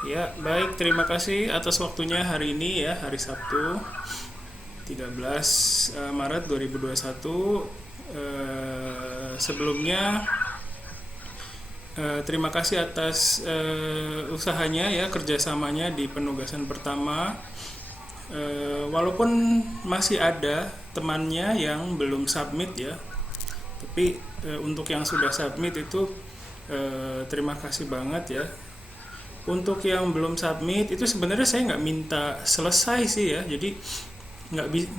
Ya, baik. Terima kasih atas waktunya hari ini ya, hari Sabtu 13 Maret 2021. Sebelumnya terima kasih atas usahanya ya, kerjasamanya di penugasan pertama. Walaupun masih ada temannya yang belum submit ya, tapi untuk yang sudah submit itu terima kasih banget ya. Untuk yang belum submit itu sebenarnya saya nggak minta selesai sih ya, jadi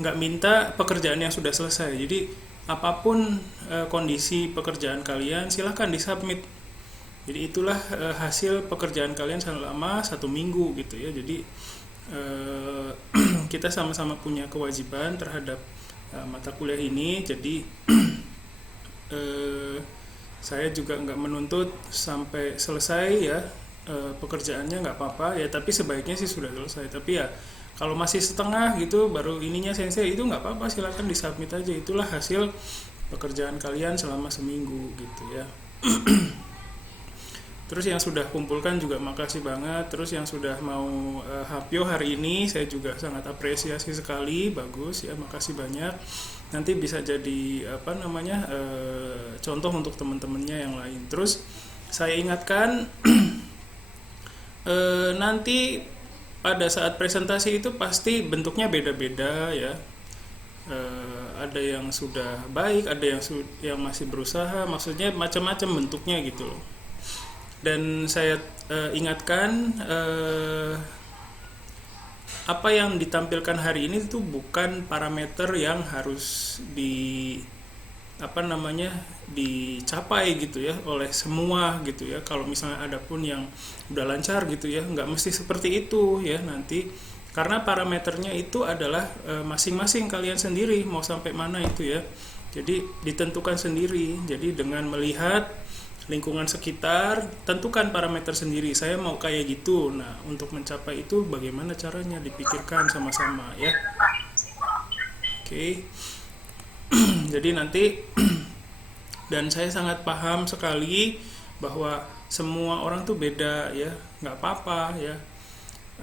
nggak minta pekerjaan yang sudah selesai. Jadi apapun kondisi pekerjaan kalian silahkan disubmit. Jadi itulah hasil pekerjaan kalian selama 1 minggu gitu ya. Jadi eh, kita sama-sama punya kewajiban terhadap mata kuliah ini. Jadi eh, saya juga nggak menuntut sampai selesai ya, pekerjaannya nggak apa-apa ya, tapi sebaiknya sih sudah selesai. Tapi ya kalau masih setengah gitu baru ininya sensei, itu nggak apa-apa, silakan disubmit aja. Itulah hasil pekerjaan kalian selama seminggu gitu ya. Terus yang sudah kumpulkan juga makasih banget. Terus yang sudah mau hapyo hari ini saya juga sangat apresiasi sekali, bagus ya, makasih banyak. Nanti bisa jadi apa namanya, contoh untuk teman-temannya yang lain. Terus saya ingatkan nanti pada saat presentasi itu pasti bentuknya beda-beda ya. Ada yang sudah baik, ada yang masih berusaha, maksudnya macam-macam bentuknya gitu loh. Dan saya ingatkan, apa yang ditampilkan hari ini itu bukan parameter yang harus apa namanya dicapai gitu ya oleh semua gitu ya. Kalau misalnya ada pun yang udah lancar gitu ya, nggak mesti seperti itu ya nanti, karena parameternya itu adalah masing-masing kalian sendiri mau sampai mana itu ya. Jadi ditentukan sendiri. Jadi dengan melihat lingkungan sekitar, tentukan parameter sendiri. Saya mau kayak gitu. Nah, untuk mencapai itu bagaimana caranya, dipikirkan sama-sama ya. Oke. Jadi nanti dan saya sangat paham sekali bahwa semua orang tuh beda ya, nggak apa-apa ya.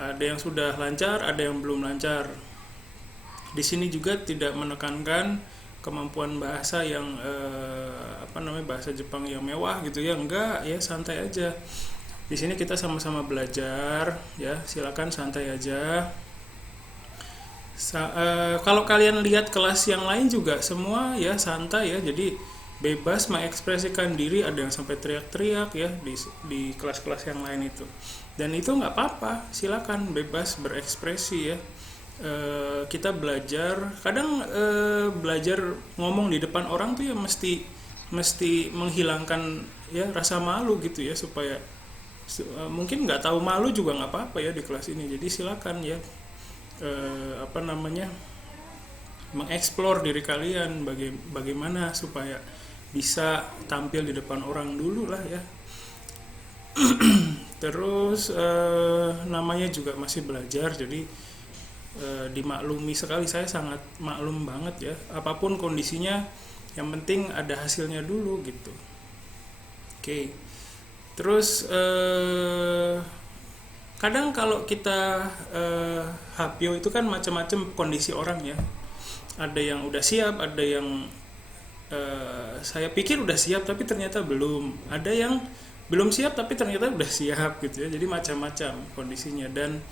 Ada yang sudah lancar, ada yang belum lancar. Di sini juga tidak menekankan kemampuan bahasa yang apa namanya, bahasa Jepang yang mewah gitu ya, enggak ya, santai aja. Di sini kita sama-sama belajar ya, silakan santai aja. Kalau kalian lihat kelas yang lain juga semua ya santai ya, jadi bebas mengekspresikan diri. Ada yang sampai teriak-teriak ya di kelas-kelas yang lain itu, dan itu nggak apa-apa, silakan bebas berekspresi ya. Kita belajar kadang belajar ngomong di depan orang tuh ya mesti menghilangkan ya rasa malu gitu ya, supaya mungkin nggak tahu malu juga nggak apa-apa ya di kelas ini. Jadi silakan ya, apa namanya, mengeksplor diri kalian, bagaimana supaya bisa tampil di depan orang dulu lah ya. Terus namanya juga masih belajar, jadi dimaklumi sekali. Saya sangat maklum banget ya, apapun kondisinya yang penting ada hasilnya dulu gitu. Oke. Terus kadang kalau kita hapyo itu kan macam-macam kondisi orang ya. Ada yang udah siap, ada yang saya pikir udah siap tapi ternyata belum. Ada yang belum siap tapi ternyata udah siap gitu ya. Jadi macam-macam kondisinya, dan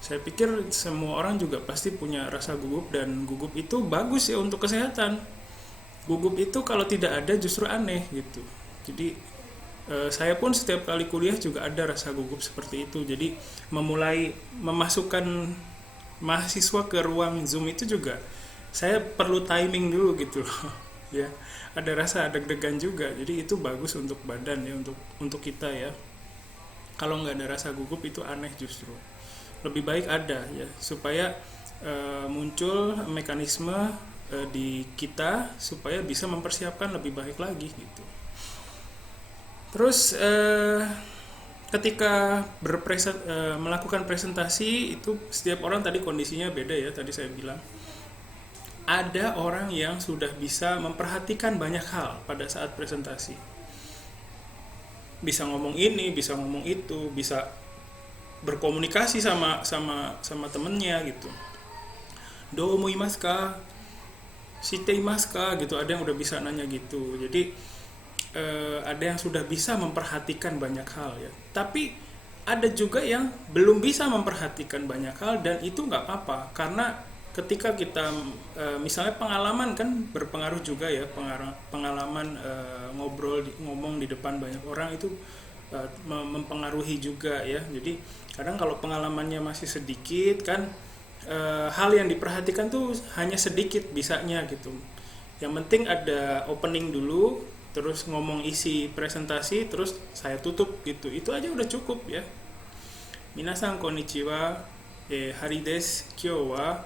saya pikir semua orang juga pasti punya rasa gugup, dan gugup itu bagus ya untuk kesehatan. Gugup itu kalau tidak ada justru aneh gitu. Jadi saya pun setiap kali kuliah juga ada rasa gugup seperti itu. Jadi memulai memasukkan mahasiswa ke ruang Zoom itu juga saya perlu timing dulu gitu loh. Ya, ada rasa deg-degan juga. Jadi itu bagus untuk badan ya, untuk kita ya. Kalau nggak ada rasa gugup itu aneh justru. Lebih baik ada ya, supaya muncul mekanisme di kita supaya bisa mempersiapkan lebih baik lagi gitu. Terus ketika melakukan presentasi itu setiap orang tadi kondisinya beda ya, tadi saya bilang. Ada orang yang sudah bisa memperhatikan banyak hal pada saat presentasi. Bisa ngomong ini, bisa ngomong itu, bisa berkomunikasi sama temennya gitu. Do omoimasu ka, shiteimasu ka gitu. Ada yang udah bisa nanya gitu. Jadi ada yang sudah bisa memperhatikan banyak hal ya. Tapi ada juga yang belum bisa memperhatikan banyak hal, dan itu nggak apa-apa, karena ketika kita misalnya pengalaman kan berpengaruh juga ya. Pengalaman ngomong di depan banyak orang itu mempengaruhi juga ya. Jadi kadang kalau pengalamannya masih sedikit kan, hal yang diperhatikan tuh hanya sedikit bisanya gitu. Yang penting ada opening dulu, terus ngomong isi presentasi, terus saya tutup gitu. Itu aja udah cukup ya. Minasan konnichiwa, hari desu. Kyou wa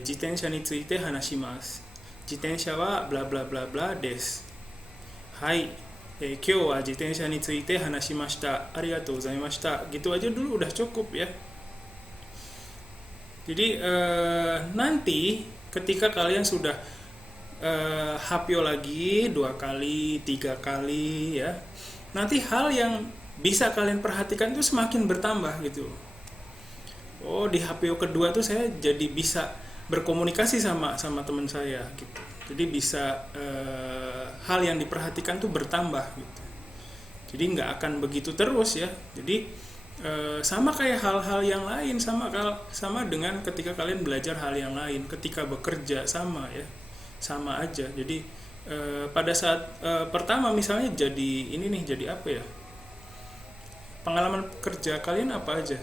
jitensha ni tsuite hanashimasu. Jitensha wa bla bla bla bla desu. Hai, kyou wa jitensha ni tsuite hanashimashita. Arigatou gozaimashita. Gitu aja dulu udah cukup ya. Jadi nanti ketika kalian sudah hapyo lagi 2 kali, 3 kali ya, nanti hal yang bisa kalian perhatikan itu semakin bertambah gitu. Oh, di hapyo kedua tuh saya jadi bisa berkomunikasi sama teman saya gitu. Jadi bisa hal yang diperhatikan tuh bertambah gitu. Jadi nggak akan begitu terus ya. Jadi sama kayak hal-hal yang lain, sama dengan ketika kalian belajar hal yang lain, ketika bekerja sama ya. Sama aja. Jadi pada saat pertama misalnya jadi ini nih, jadi apa ya, pengalaman kerja kalian apa aja?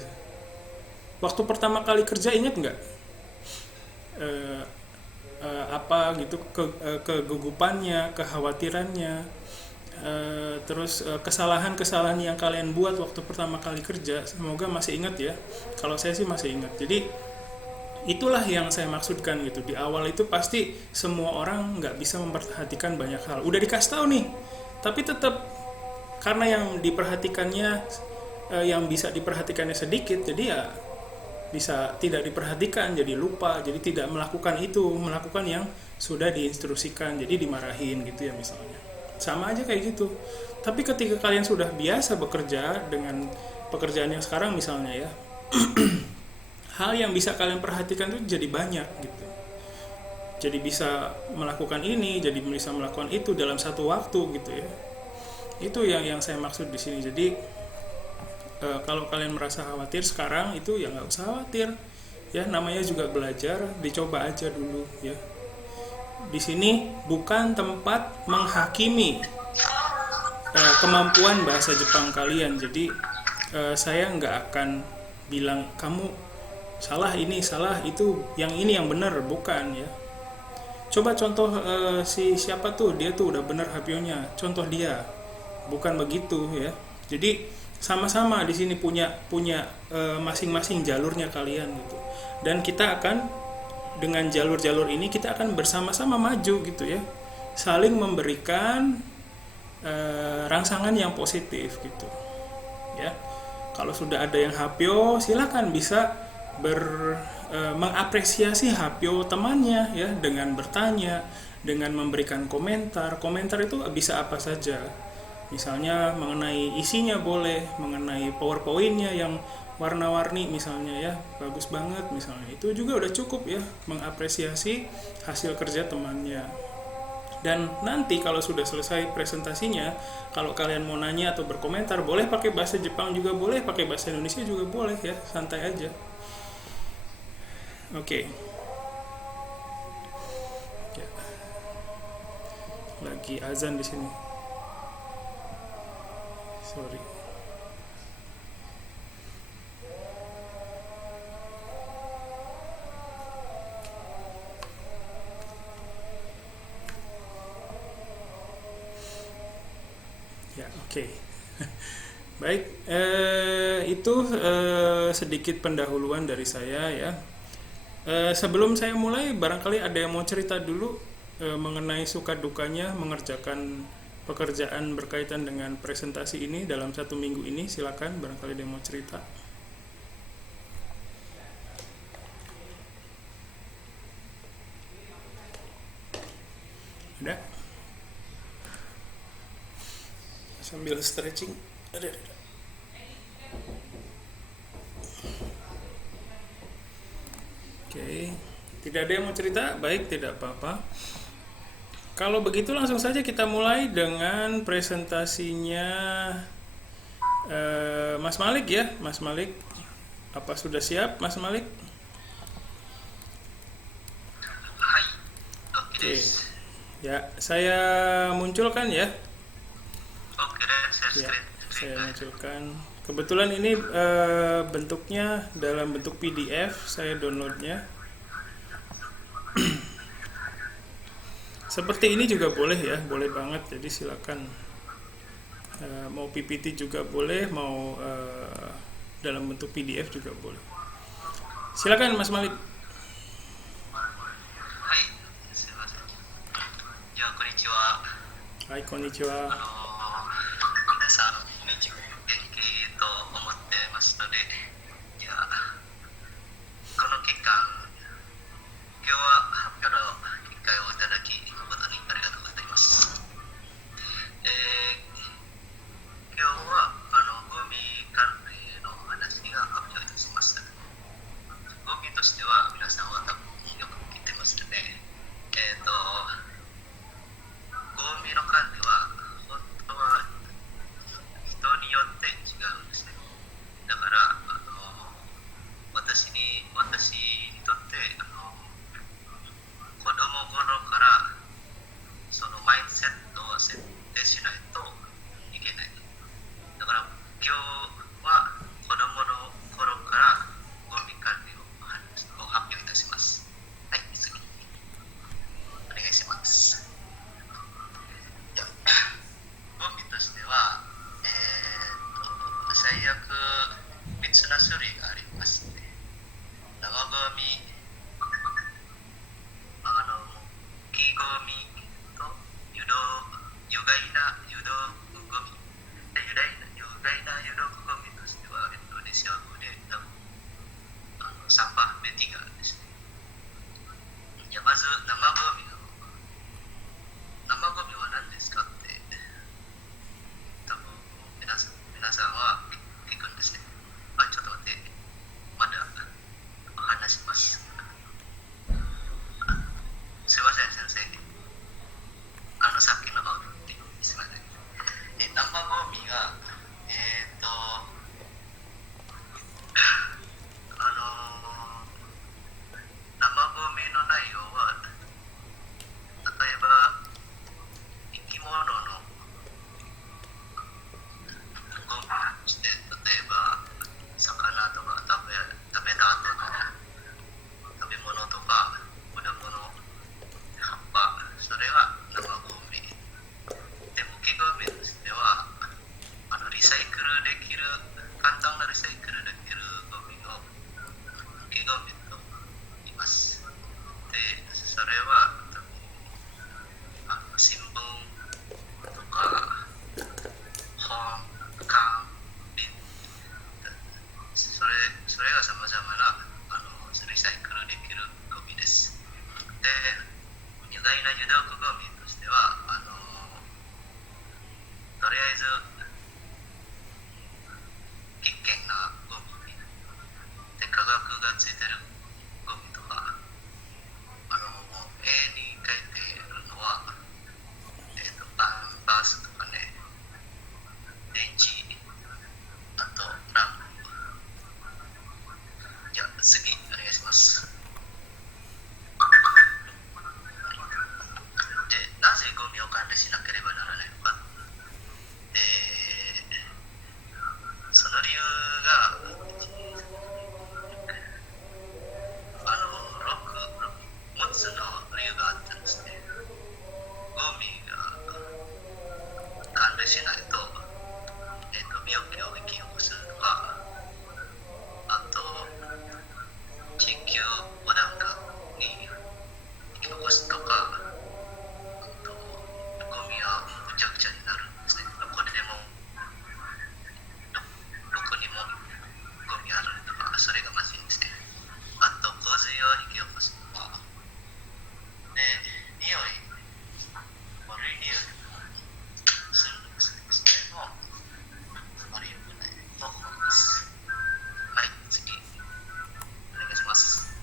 Waktu pertama kali kerja ingat nggak apa gitu, kegugupannya, kekhawatirannya, terus kesalahan-kesalahan yang kalian buat waktu pertama kali kerja. Semoga masih ingat ya. Kalau saya sih masih ingat. Jadi itulah yang saya maksudkan gitu. Di awal itu pasti semua orang nggak bisa memperhatikan banyak hal. Udah dikasih tahu nih, tapi tetap karena yang diperhatikannya, yang bisa diperhatikannya sedikit, jadi ya bisa tidak diperhatikan, jadi lupa, jadi tidak melakukan yang sudah diinstruksikan, jadi dimarahin gitu ya misalnya. Sama aja kayak gitu. Tapi ketika kalian sudah biasa bekerja dengan pekerjaan yang sekarang misalnya ya, hal yang bisa kalian perhatikan itu jadi banyak gitu. Jadi bisa melakukan ini, jadi bisa melakukan itu dalam satu waktu gitu ya. Itu yang saya maksud di sini. Jadi kalau kalian merasa khawatir sekarang, itu ya nggak usah khawatir. Ya namanya juga belajar, dicoba aja dulu ya. Di sini bukan tempat menghakimi kemampuan bahasa Jepang kalian. Jadi saya nggak akan bilang kamu salah ini, salah itu, yang ini yang benar, bukan ya. Coba contoh siapa tuh, dia tuh udah benar hapyonya, contoh dia, bukan begitu ya. Jadi sama-sama di sini punya masing-masing jalurnya kalian gitu. Dan kita akan dengan jalur-jalur ini kita akan bersama-sama maju gitu ya. Saling memberikan rangsangan yang positif gitu. Ya. Kalau sudah ada yang hapyo, silakan bisa mengapresiasi hapyo temannya ya, dengan bertanya, dengan memberikan komentar. Komentar itu bisa apa saja. Misalnya mengenai isinya boleh, mengenai PowerPoint-nya yang warna-warni misalnya ya, bagus banget misalnya. Itu juga udah cukup ya, mengapresiasi hasil kerja temannya. Dan nanti kalau sudah selesai presentasinya, kalau kalian mau nanya atau berkomentar, boleh pakai bahasa Jepang juga boleh, pakai bahasa Indonesia juga boleh ya, santai aja. Oke. Ya. Lagi azan di sini. Sorry. Ya, oke. Baik, itu sedikit pendahuluan dari saya ya. Sebelum saya mulai, barangkali ada yang mau cerita dulu mengenai suka dukanya mengerjakan pekerjaan berkaitan dengan presentasi ini dalam 1 minggu ini. Silakan, barangkali ada yang mau cerita. Ada? Sambil stretching. Ada. Oke, tidak ada yang mau cerita? Baik, tidak apa-apa. Kalau begitu langsung saja kita mulai dengan presentasinya Mas Malik ya. Mas Malik, apa sudah siap Mas Malik? はい、OK で Oke, す。ya saya munculkan ya. OK です。Ya, スクリ saya ーン。munculkan. Kebetulan ini bentuknya dalam bentuk PDF, saya downloadnya. Seperti ini juga boleh ya, boleh banget. Jadi silakan. Mau PPT juga boleh, mau dalam bentuk PDF juga boleh. Silakan Mas Malik. はい、すいません。じゃあ、こんにちは。Hai, konnichiwa. 皆さん、こんにちは。元気と思ってますので、じゃあ、この期間、今日は発表の機会をいただき、誠にありがとうございます。今日は、ゴミ関連の話が発表いたします。ゴミとしては、皆さんは多分よく聞いてますよね。ゴミの管理は、本当は人によって違うんですね。だから、私にとって、子供頃からそのマインドセットを設定しないといけない。だから今日は子供の頃からゴミ管理を発表いたします。はい、次お願いします。じゃあゴミとしては、最悪3つの種類がありまして、生ゴミ、木ゴミと有害な有毒ゴミ。有害な有毒ゴミとしては、ロシア語で多分サンパメティガーですね。じゃあまず生ゴミは何ですかって多分皆さんは聞くんですね。ちょっと待って、まだお話します。すいません先生、さっきのすいません。生ゴミが生ゴミの内容は、例えば生き物のゴミとして、例えば魚とか食べた後の食べ物とか果物、葉っぱ、それが生ゴミで、木ゴミとしてはリサイクルできる、簡単なリサイクルできるゴミを木ゴミと言います。で、それは新聞とか本、缶、瓶、それがさまざまなリサイクルできるゴミです。で、有害な有毒ゴミとしては、とりあえず危険なゴミで、化学がついてるゴミとか、絵に書いているのは、パンパスとかね、電池、あとランプ。じゃあ次お願いします。で、なぜゴミを管理しなければならないのか。その理由が6つの理由があったんですね。ゴミが管理しないと、病気を引き起こすとか、あと地球温暖化に引き起こすとか、あとゴミはむちゃくちゃになるんですね。どこにもゴミあるとか、それがまずいんですね。あと洪水を引き起こすとかで、匂い、悪い匂いするんですね。それもあまり良くないと思います。はい、次お願いします。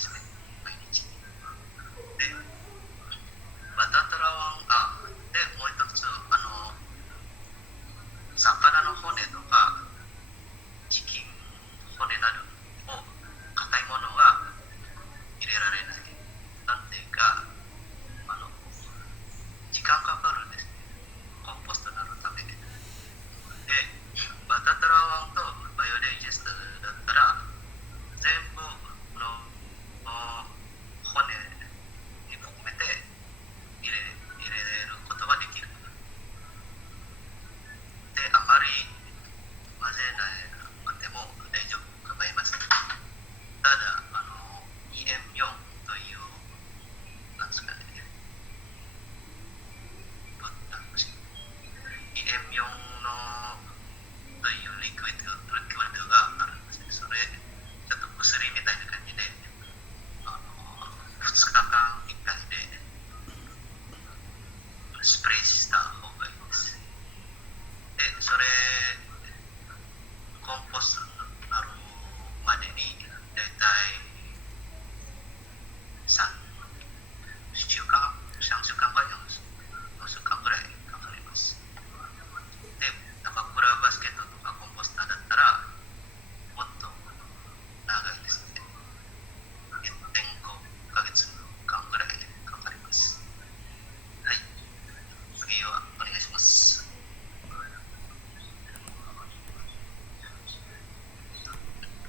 ですね、毎日。で、バタトラは、で、もう一つ、魚の骨とか、チキン骨などを、硬いものが入れられない。なんていうか、時間かかるんですね、コンポストになるために。で、バタトラワンとバイオダイジェストだったら、全部の骨に含めて入れることができる。で、あまり混ぜなくても大丈夫と思います。ただ、EM4 という、なんですかね、EM4 のというリクイッドがあるんですね。それ、ちょっと薬みたいな感じで、2日間1回でスプレーした方がいいです。で、それ、コンポストになるまでに、だいたい3週間、3週間か4週間ぐらいかかります。で、なんかクラブバスケットとかコンポスターだったら、もっと長いですね。1.5ヶ月間ぐらいかかります。はい。次はお願いします。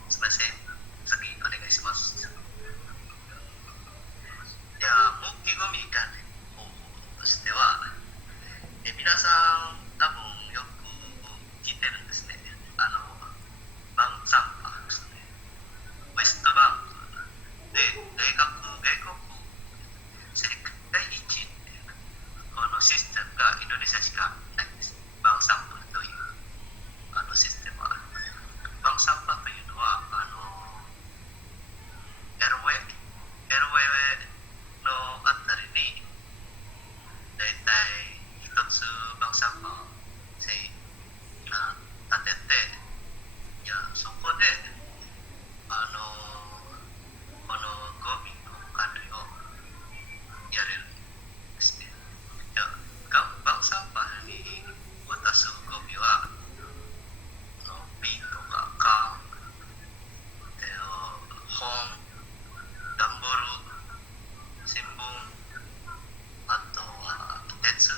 すみません。次お願いします。では、木器ゴミ関連方法としては、皆さん多分よく聞いてるんですね。バンサンパーですね。ウエストバンクで外国世界一このシステムがインドネシアしかないんです。バンサンプルというシステムは。バンサンパーというのはエルウェイのあたりにだいたい一つバンサンパー立てて、いやそこでこのゴミの管理をやれるんですね。バンサンパーに渡すゴミは瓶とか缶、本、段ボール、新聞、あとは鉄、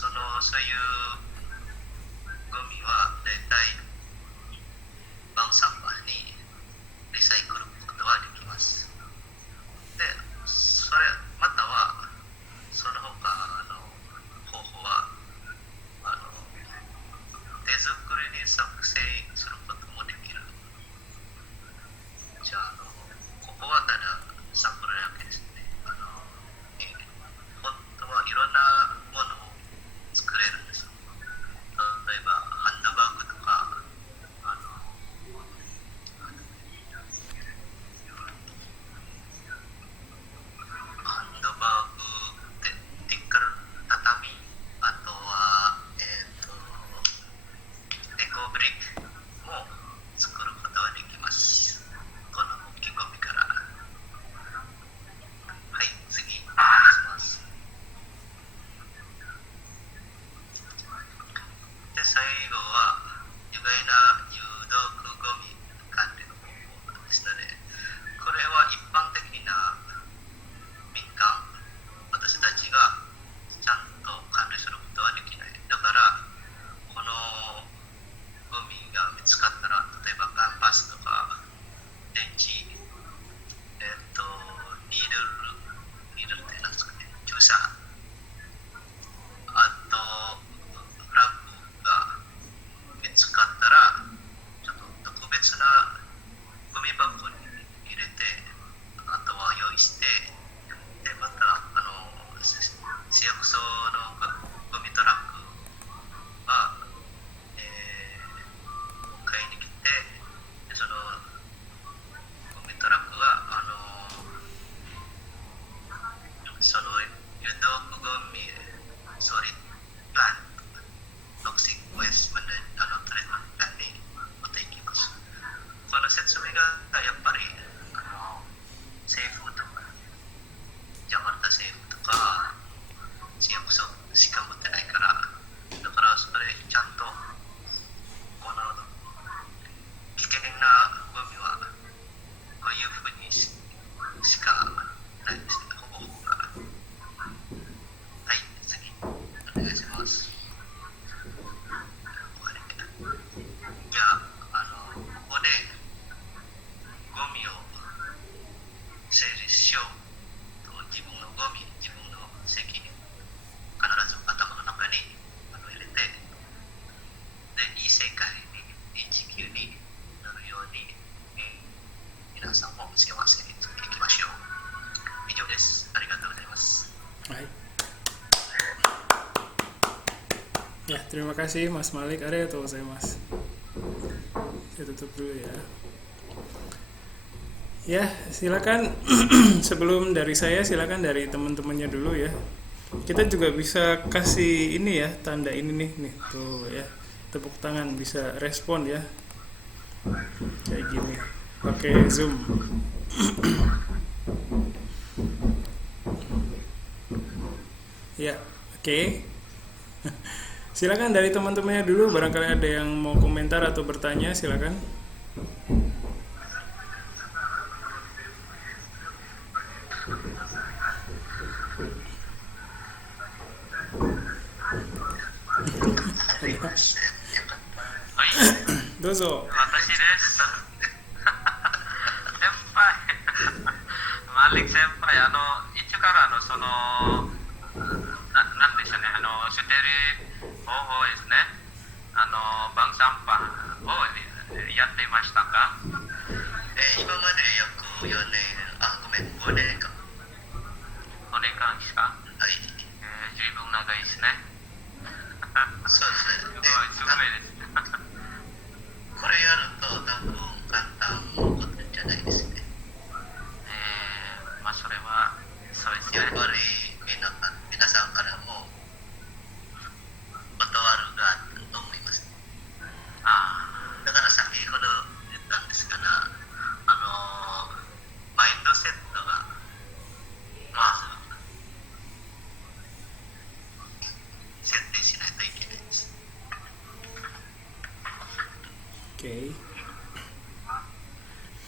そういうゴミはだいたいバンサンパーにリサイクルことができます。で、またはその他の方法は手作りに作成することもできる。じゃあ、ここはただサンプルだけですね。本当はいろんなものを作れるんです。例えばハンドバッグとか、ハンドバッグでティッカル畳、あとはエコブリックも作ることができます。この木器ゴミから。はい、次お願いします。で、最後は有害な有毒ゴミ管理の方法ですので、これは一般的な民間、私たちがちゃんと管理することはできない。だからこのゴミが見つかったら、例えばカンパスとか電池、ニードルって何ですかね、注射、あとラグが見つかったら、ちょっと特別なゴミ箱に入れて、あとは用意して、でまた市役所のゴミトラックが、買いに来て、でそのゴミトラックがその有毒ゴミソリッドプラントクシックウェストトレートプランに持っていきます。この説明がやっぱり政府とかジャカルタ政府とか支援不足しか持ってないから、だからそれちゃんとこの危険なゴミはこういうふうにしかないですね、ほぼほぼが。はい、次お願いします。じゃあ、ここでゴミを整理しようと、自分のゴミ、自分の責任、必ず頭の中に入れて、で、いい世界に、いい地球になるように、皆さんも幸せに生きていきましょう。以上です。ありがとうございます。はい. Ya, terima kasih Mas Malik. Arigatou gozaimasu. Saya tutup dulu ya. Ya, silakan sebelum dari saya, silakan dari teman-temannya dulu ya. Kita juga bisa kasih ini ya, tanda ini nih tuh ya. Tepuk tangan, bisa respon ya. Kayak gini. Pakai Zoom. Ya, oke. Silakan dari teman-temannya dulu, barangkali ada yang mau komentar atau bertanya, silakan. Dozo. 私です。先輩、マリック先輩、いつからなんでしょうね、捨てる方法ですね、晩餐パンをやっていましたか？今まで約4年、ごめん、5年か。5年間ですか？はい。十分長いですね。そうですね。すごいです。これやると多分簡単なことじゃないですね。まあそれはそうですね。やっぱり皆さんからも断るがあったと思います。だから先ほど言ったんですが、マインドセットがまず設定しないといけないです。Oke. い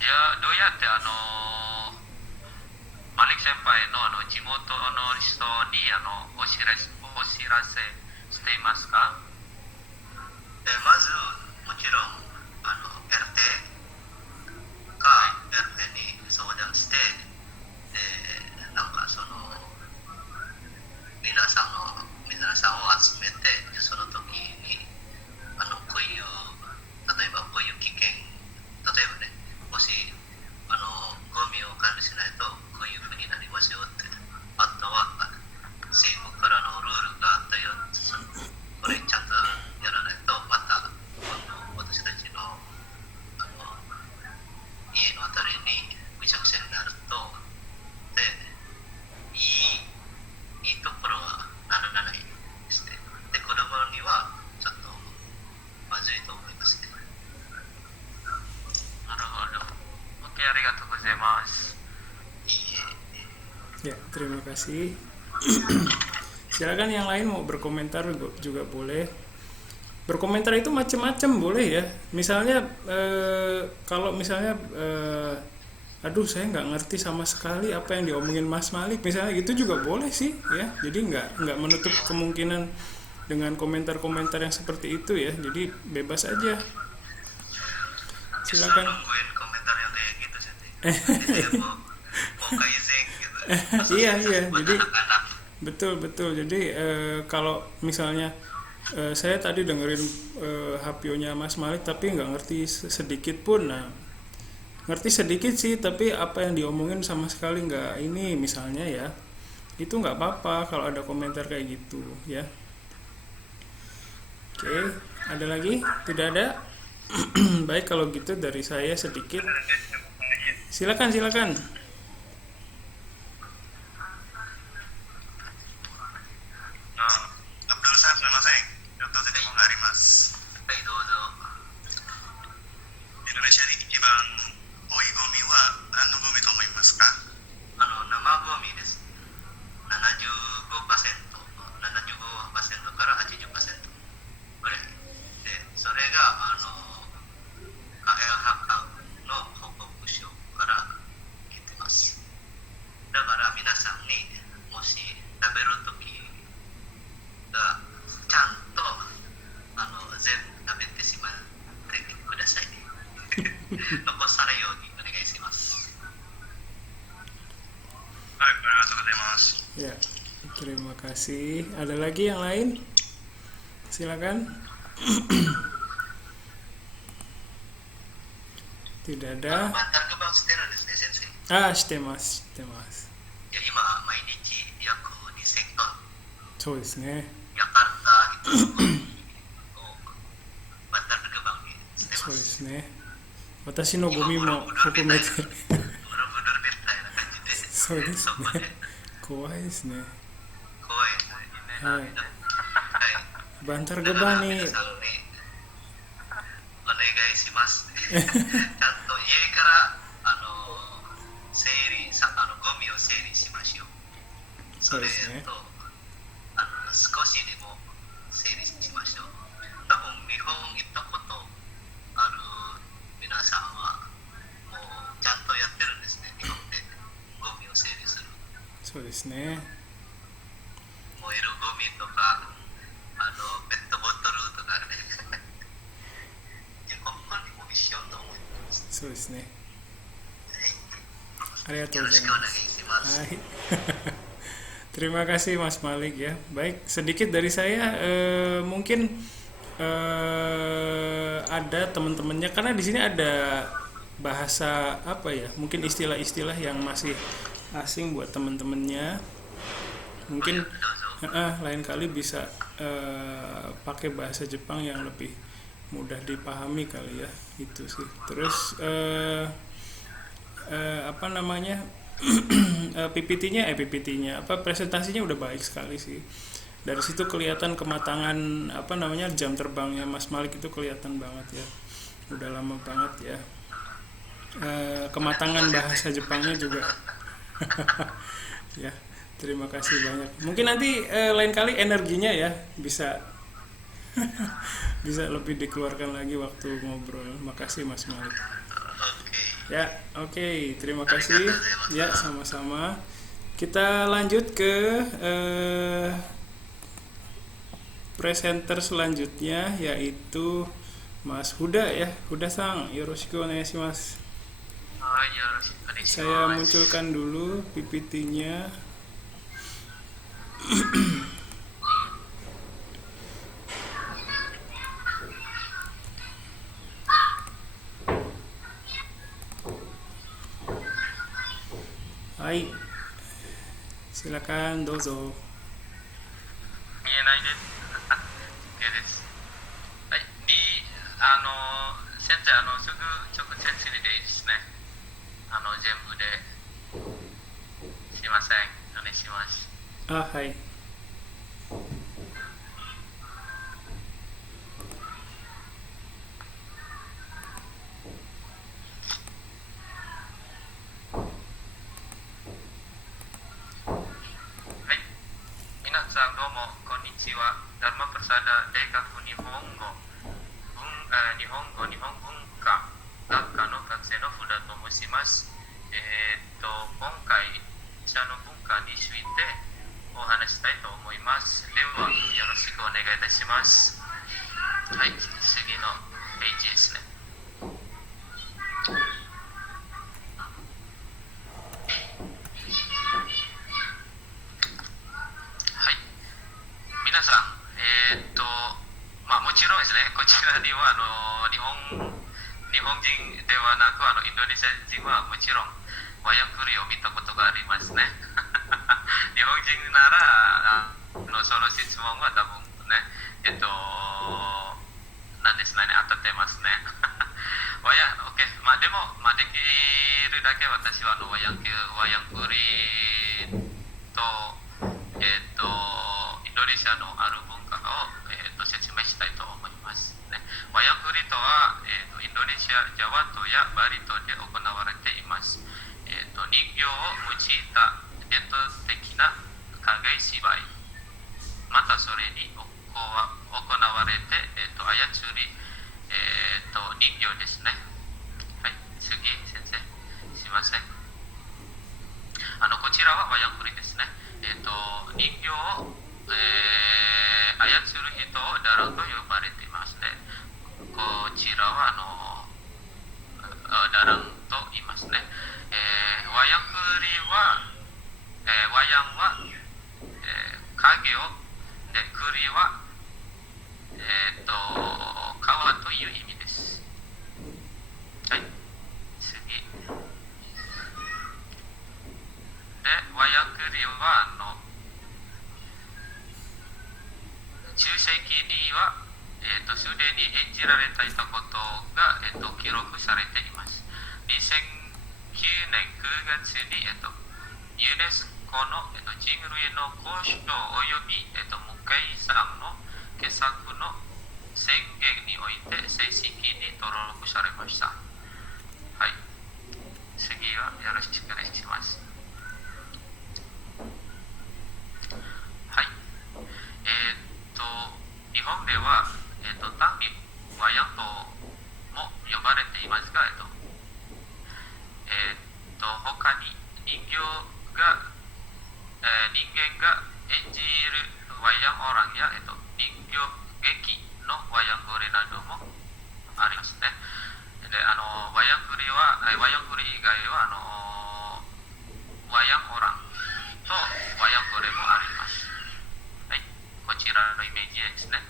や、どうやってマリック先輩の地元の人にお知らせしていますか？まずもちろんエルテかエルテに相談して、なんか皆さんを集めて、その時にこういう例えばこういう危険、例えばね、もしゴミを管理しないとこういうふうになりますよって、あとは政府からのルールがあったよ、これちゃんとやらないとまた私たちの家のあたりにぐちゃぐちゃになると、でいいところはならないですね。で、子供にはちょっとまずいと思いますね。なるほど。OK、ありがとうございます。Ya, terima kasih. Silakan yang lain mau berkomentar juga boleh. Berkomentar itu macam-macam boleh ya. Misalnya kalau misalnya aduh saya nggak ngerti sama sekali apa yang diomongin Mas Malik, misalnya gitu juga boleh sih ya. Jadi nggak menutup kemungkinan dengan komentar-komentar yang seperti itu ya. Jadi bebas aja. Silakan. Nungguin komentar yang kayak gitu sih. Mau kaizen gitu. Iya. Jadi betul. Jadi kalau misalnya saya tadi dengerin HPO-nya Mas Malik tapi nggak ngerti sedikit pun. Nah, ngerti sedikit sih tapi apa yang diomongin sama sekali nggak ini misalnya ya, itu nggak apa-apa kalau ada komentar kayak gitu ya. Oke, ada lagi? Tidak ada? Baik, kalau gitu dari saya sedikit. Silakan. Abdulさん、すみません。ちょっと質問があります。はい、どうぞ。インドネシアに一番多ます。 Ya, terima kasih. Ada lagi yang lain? Silakan. Tidak ada. バンタルクバンしてるんですね、先生。い してます、してます。や、今、毎日約2000トン、そうですね。ヤカルタ、いつもバンタルクバンにしてそうま。ですすね。私のゴミも含めて。ブルブルみたいな感じで。そうですそこでね。怖いですね。怖いですね。はい。はい。バンタルだからグバに、皆さんにお願いします。ちゃんと家から整理さゴミを整理しましょう。それそうですねと少しでも整理しましょう。多分日本行ったことある皆さんはもうちゃんとやってるんですね。日本でゴミを整理する。そうですね。燃えるゴミとかペットボトルとかね。いや本当にもう一緒と思います。そうですね。ありがとよろしくお願いうございます。します。Hai. Terima kasih Mas Malik ya. Baik, sedikit dari saya mungkin ada teman-temannya karena di sini ada bahasa apa ya? Mungkin istilah-istilah yang masih asing buat teman-temannya. Mungkin どうぞ。 lain kali bisa pakai bahasa Jepang yang lebih mudah dipahami kali ya. Itu sih. Terus apa namanya? PPT-nya apa presentasinya udah baik sekali sih. Dari situ kelihatan kematangan apa namanya jam terbangnya Mas Malik itu kelihatan banget ya. Udah lama banget ya. Kematangan bahasa Jepangnya juga. Ya, terima kasih banyak. Mungkin nanti lain kali energinya ya bisa bisa lebih dikeluarkan lagi waktu ngobrol. Makasih Mas Malik. Oke. Ya, oke, terima kasih. Ya, sama-sama. Kita lanjut ke presenter selanjutnya yaitu Mas Huda ya. Huda-san, yoroshiku onegaishimasu. はい、よろしくお願いし Saya ます。 munculkan dulu PPT-nya. Hai. Silakan, dozo. 見えないです。OK です。はい、先生、すぐ直接でいいですね。全部で。すいません。お願いします。はい。はい。皆さんどうも、こんにちは。ダルマプラサダ大学日本語文化学科の学生の福田と申します。今回、茶の文化についてお話したいと思います。では、よろしくお願いいたします。はい、次のページですね。はい。皆さん、もちろんですね、こちらには日本人ではなくインドネシア人はもちろんワヤクリを見たことがありますね。日本人ならその質問は多分ね、なんですね、当たってますね。ワヤ、OK、でも、できるだけ私はワヤクリと、インドネシアのある文化を、説明したいと思いますね。ワヤクリとは、インドネシア、ジャワ島やバリ島で行われています。人形を用いた伝統的な影芝居、またそれに行われて、操り、人形ですね。はい、次、先生、すいません。こちらはワヤクリですね。人形を、操る人をダランと呼ばれていますね。こちらはダランと言いますね。ワヤクリは、ワヤンは、影を、で、栗は、川という意味です。はい、次。で、ワヤクリは、中世紀には、すでに演じられていたことが、記録されています。2009年9月に、ユネスコの、人類の交渉及び、無形遺産の傑作の宣言において正式に登録されました。はい。次はよろしくお願いします。はい。日本では、単にワヤンとも呼ばれていますが、他に人間が演じるワヤンオランや、人形劇のワヤングリなどもありますね。で、ワヤングリ以外は、ワヤンオランとワヤングリもあります。はい、こちらのイメージですね。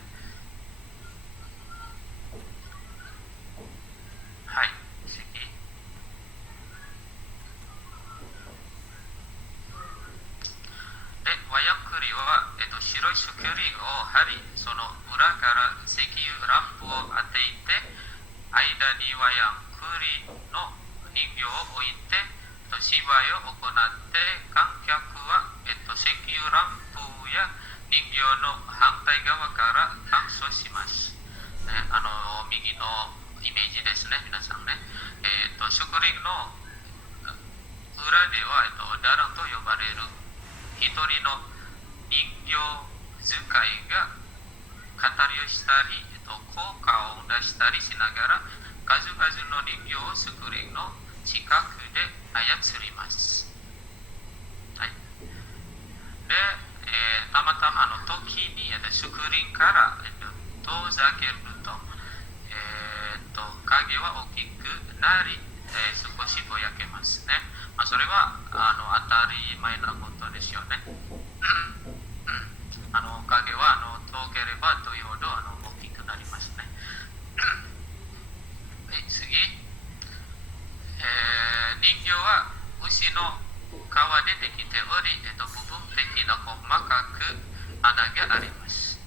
はい、次。で、ワヤンクリは、白いスクリーンを貼り、その裏から石油ランプを当てて、間にワヤンクリの人形を置いて、芝居を行って、観客は、石油ランプや人形の反対側から鑑賞します。右のイメージですね、皆さんね。スクリーンの裏では、ダランと呼ばれる一人の人形使いが語りをしたり、効果を出したりしながら、数々の人形をスクリーンの近くで操ります。はい。で、たまたま時にスクリーンから、遠ざけると、影は大きくなり、少しぼやけますね。それは当たり前なことですよね。影は遠ければ遠いほど大きくなりますね。次、人形は牛の皮でできており、部分的な細かく穴があります。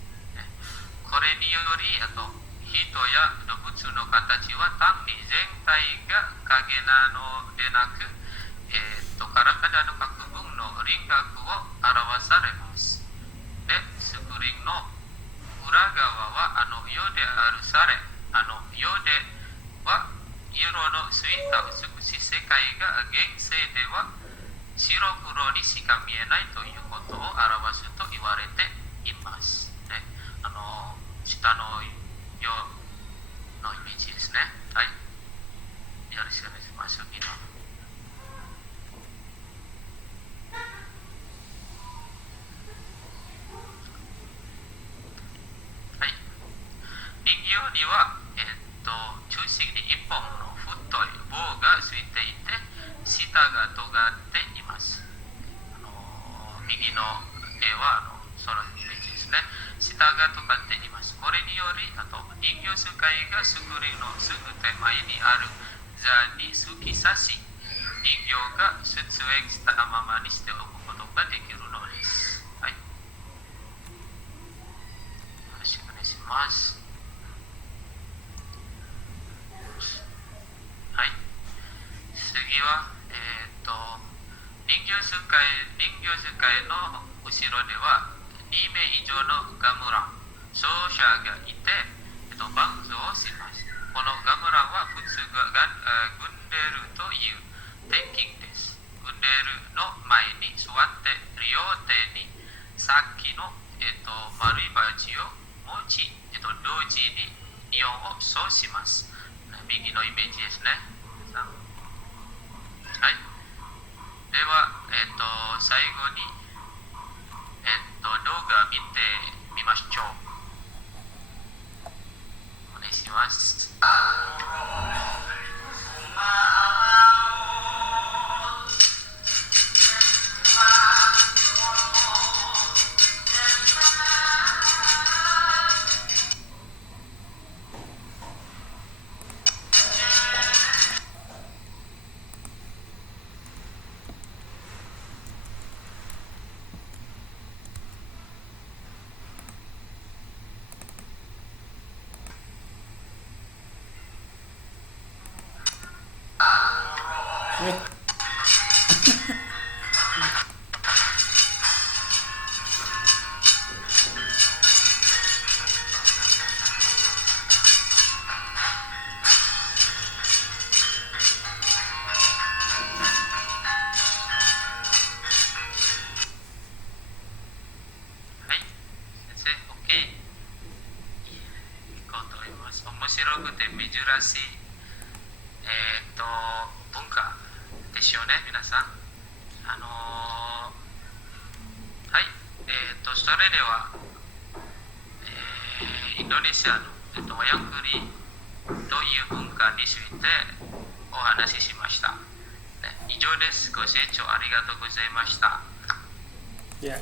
これにより、人や動物の形は単に全体が影なのでなく、体の各分の輪郭を表されます。で、スクリーンの裏側は世であるされ、世では色のついた美しい世界が現世では白黒にしか見えないということを表すと言われています。ね、下の世のイメージですね。はい。よろしくお願いします。次の。はい。人形には、中心に一本の太い棒がついていて、下が尖っています。右の絵はそのイメージですね。下が尖っています。これにより、人形使いがスクリーンのすぐ手前にある座に突き刺し、人形が出演したままにしておくことができるのです。はい。よろしくお願いします。はい。次は、人形使いの後ろでは2名以上のガムラン、奏者がいて、伴奏をします。このガムランは普通がグンデルという転勤です。グンデルの前に座って両手にさっきの、丸いバッジを持ち、同時に2音を奏します。右のイメージですね。はい。では、最後に、動画見てみましょう。お願いします。Eh,はい、先生、OK。行こうと思います。面白くて珍しい、文化ですよね、皆さん。はい、それでは、インドネシアの、ワヤクリという文化についてお話ししました。ね、以上です。ご清聴ありがとうございました。ya.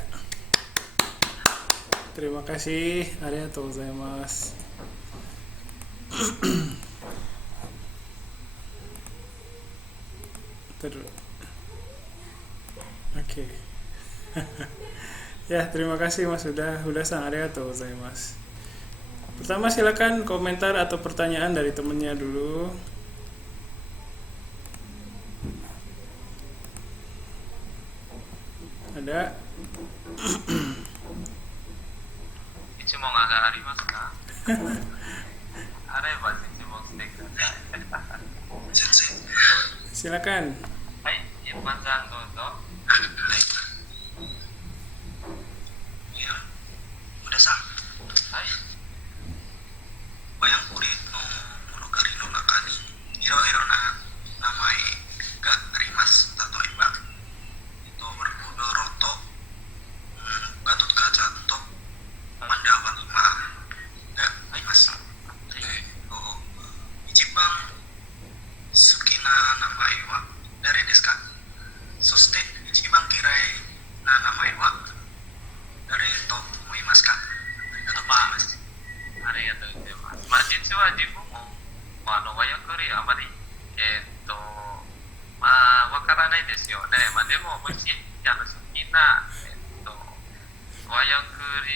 Terima kasih, ありがとうございます。Oke. Ya, terima kasih Mas Huda Sang, arigatou gozaimasu. Pertama silakan komentar atau pertanyaan dari temennya dulu. Ada? 質問がありますか？あれば質問してください。先生 Silakan. はい、一般さんどうぞ。ya udah sah はい。 wayang kulit no monogari no naka ni iro-iro na namae ga arimasu. Tatoeba berkudo roto gatut kaca to mandawa lima ga arimasu. Ichiban suki na namae wa dare desu ka? Soste ichiban kirai na namae wa dare to omoimasu ka? Arigatou gozaimasu. ありがとうございます。まあ、実は自分も、和訳よりあまり、わからないですよね。まあ、でも、もし、好きな、和訳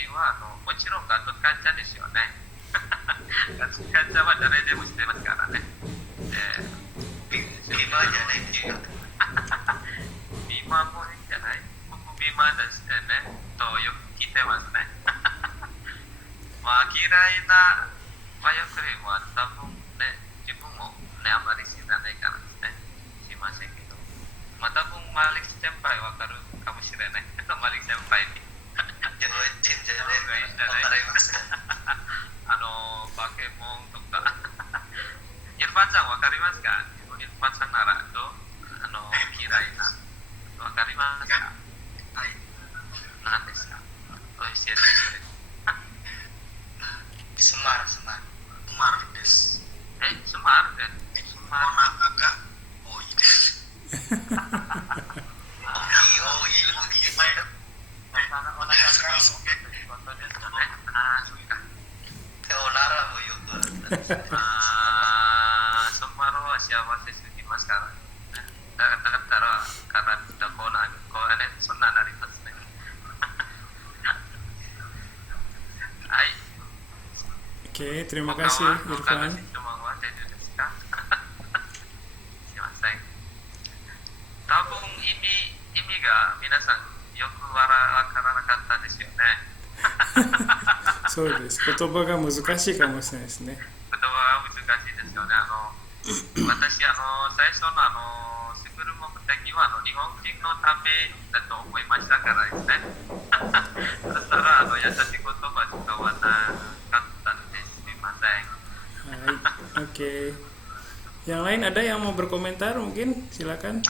は、もちろんガトカッチャですよね。ガトカッチャは誰でも知ってますからね。ビマじゃないっていうかビマもいいんじゃない？僕、ビマですね。と、よく聞いてますね。まあ、嫌いな和訳は多分ね、自分もね、あまり知らないからですね、しませんけど、まあ、多分マリック先輩わかるかもしれない。マリック先輩に。じゃあチンじゃねわかりますバケモンとか。イルパンさんわかりますか？イルパンさんなら嫌いな。わかりますか？はい何ですか？教えてくれ。semar des スマールで。スマール。 onaka ga oi desu. Oi お腹が空くということですね。ああ、そうか。手おならもよくあるんですね。そんなのは幸せすぎますからね。だったら、体こうなる、こうね、そんななりますね。はい。 Oke, terima kasih Irfan. 質問は大丈夫ですか？すいません。多分意味が皆さんよくわからなかったですよね。そうです。言葉が難しいかもしれないですね。言葉は難しいですよね。私、最初のスクール目的は日本人のためだと思いましたからですね。そしたら、優しい言葉使わなかったのです。すみません。Baik, oke. Yang lain ada yang mau berkomentar mungkin? Silakan.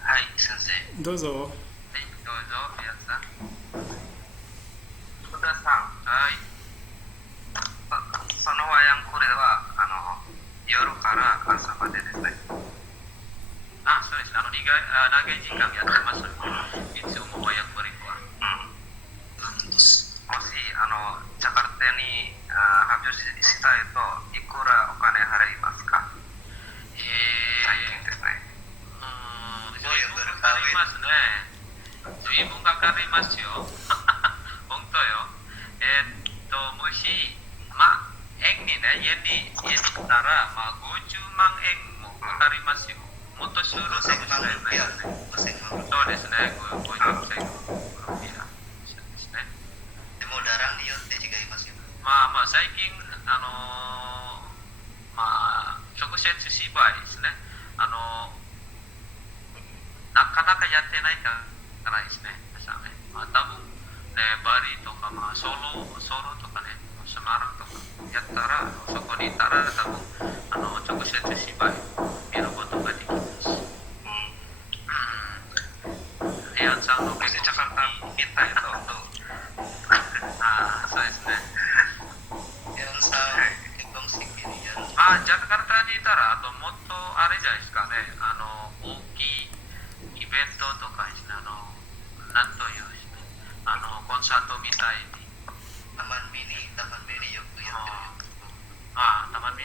はい先生 Dozo. はい、どうぞ、皆さん。福田さん。はい。そのワヤンこれは、夜から朝までですね。あ、そうです。長い時間やってます。いつもワヤンこれは。なんとすもし、ジャカルタに発表したいと、いくらお金払いますか？最近ですね。随分かかりますね。随分かかりますよ。本当よ。もし、円にね、家に行ったら、50 40万円もかかりますよ。もっとするかもしれ5000万ないルピアですね。 5000万ルピそうですね、5000ルピアですね。アでもdarahによって違いますよ。まあ最近直接芝居ですね。なかなかやってないからですね。多分ね、バリとか、ソロとかね、セマランとかやったら、そこにいたら多分直接芝居見ることができます。リアンさんの別にジャカルタ見たいと。そうですね。Yang sa itong si Kirian. ジャカルタにいたら、あともっとあれじゃないですかね、大きいイベントとかですね、なんというですね、コンサートみたいに、Taman miniよくやってるよ。たまに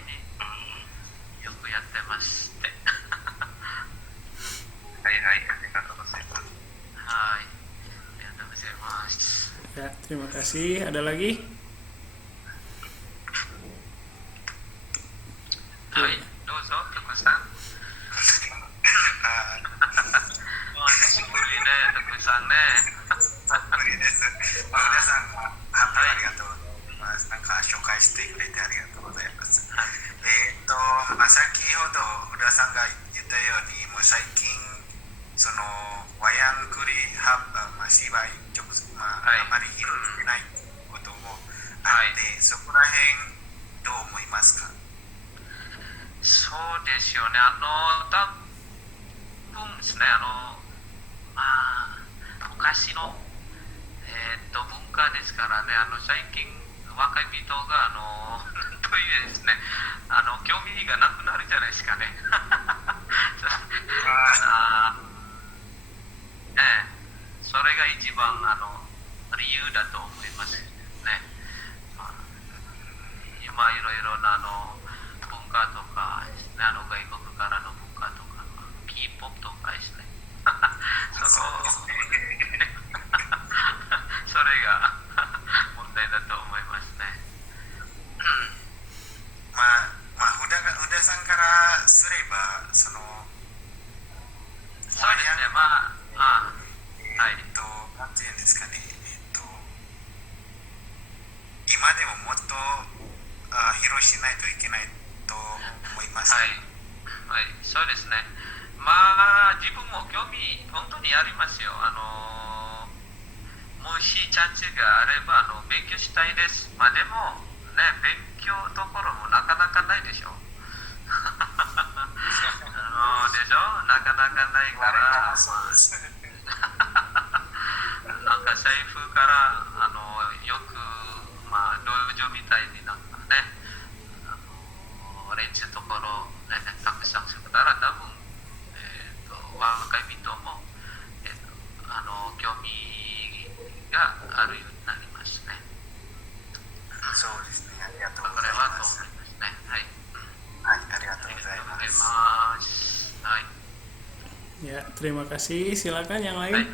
よくやってまして。はいはい、ありがとうございます。はい、ありがとうございます。Ya, terima kasih. Ada lagi? はい、どうぞ、徳さん。久しぶりね、徳さんね。無理です。皆さんがハッピーありがとうございます。なんか紹介してくれてありがとうございます。先ほど浦さんが言ったように、もう最近そのワヤンクリ芝居あまり広げてないこともあって、そこら辺どう思いますか？そうですよね、多分ですね、昔の、文化ですからね、最近若い人が、というですね、興味がなくなるじゃないですかね。それが一番、理由だと思いますね。今、いろいろな、文化とかですね、外国からの文化とか、K-POP とかですね。それが問題だと思いますね。宇田さんからすれば、そのそうですね、なんていうんですかね、今でももっと広しないといけないと思います。はい、そうですね。自分も興味本当にありますよ。もしチャンスがあれば勉強したいです。でもね、勉強どころもなかなかないでしょ。でしょ、なかなかないから。なんか財布からよく道場みたいになんかね、レンジのところね、たくさんするから多分。若い人も、興味があるようになりますね。そうですね、ありがとうございこれはます。と思いますね。はい。はい、ありがとうございます。はい。Ya, terima kasih. Silakan yang はい。 lain.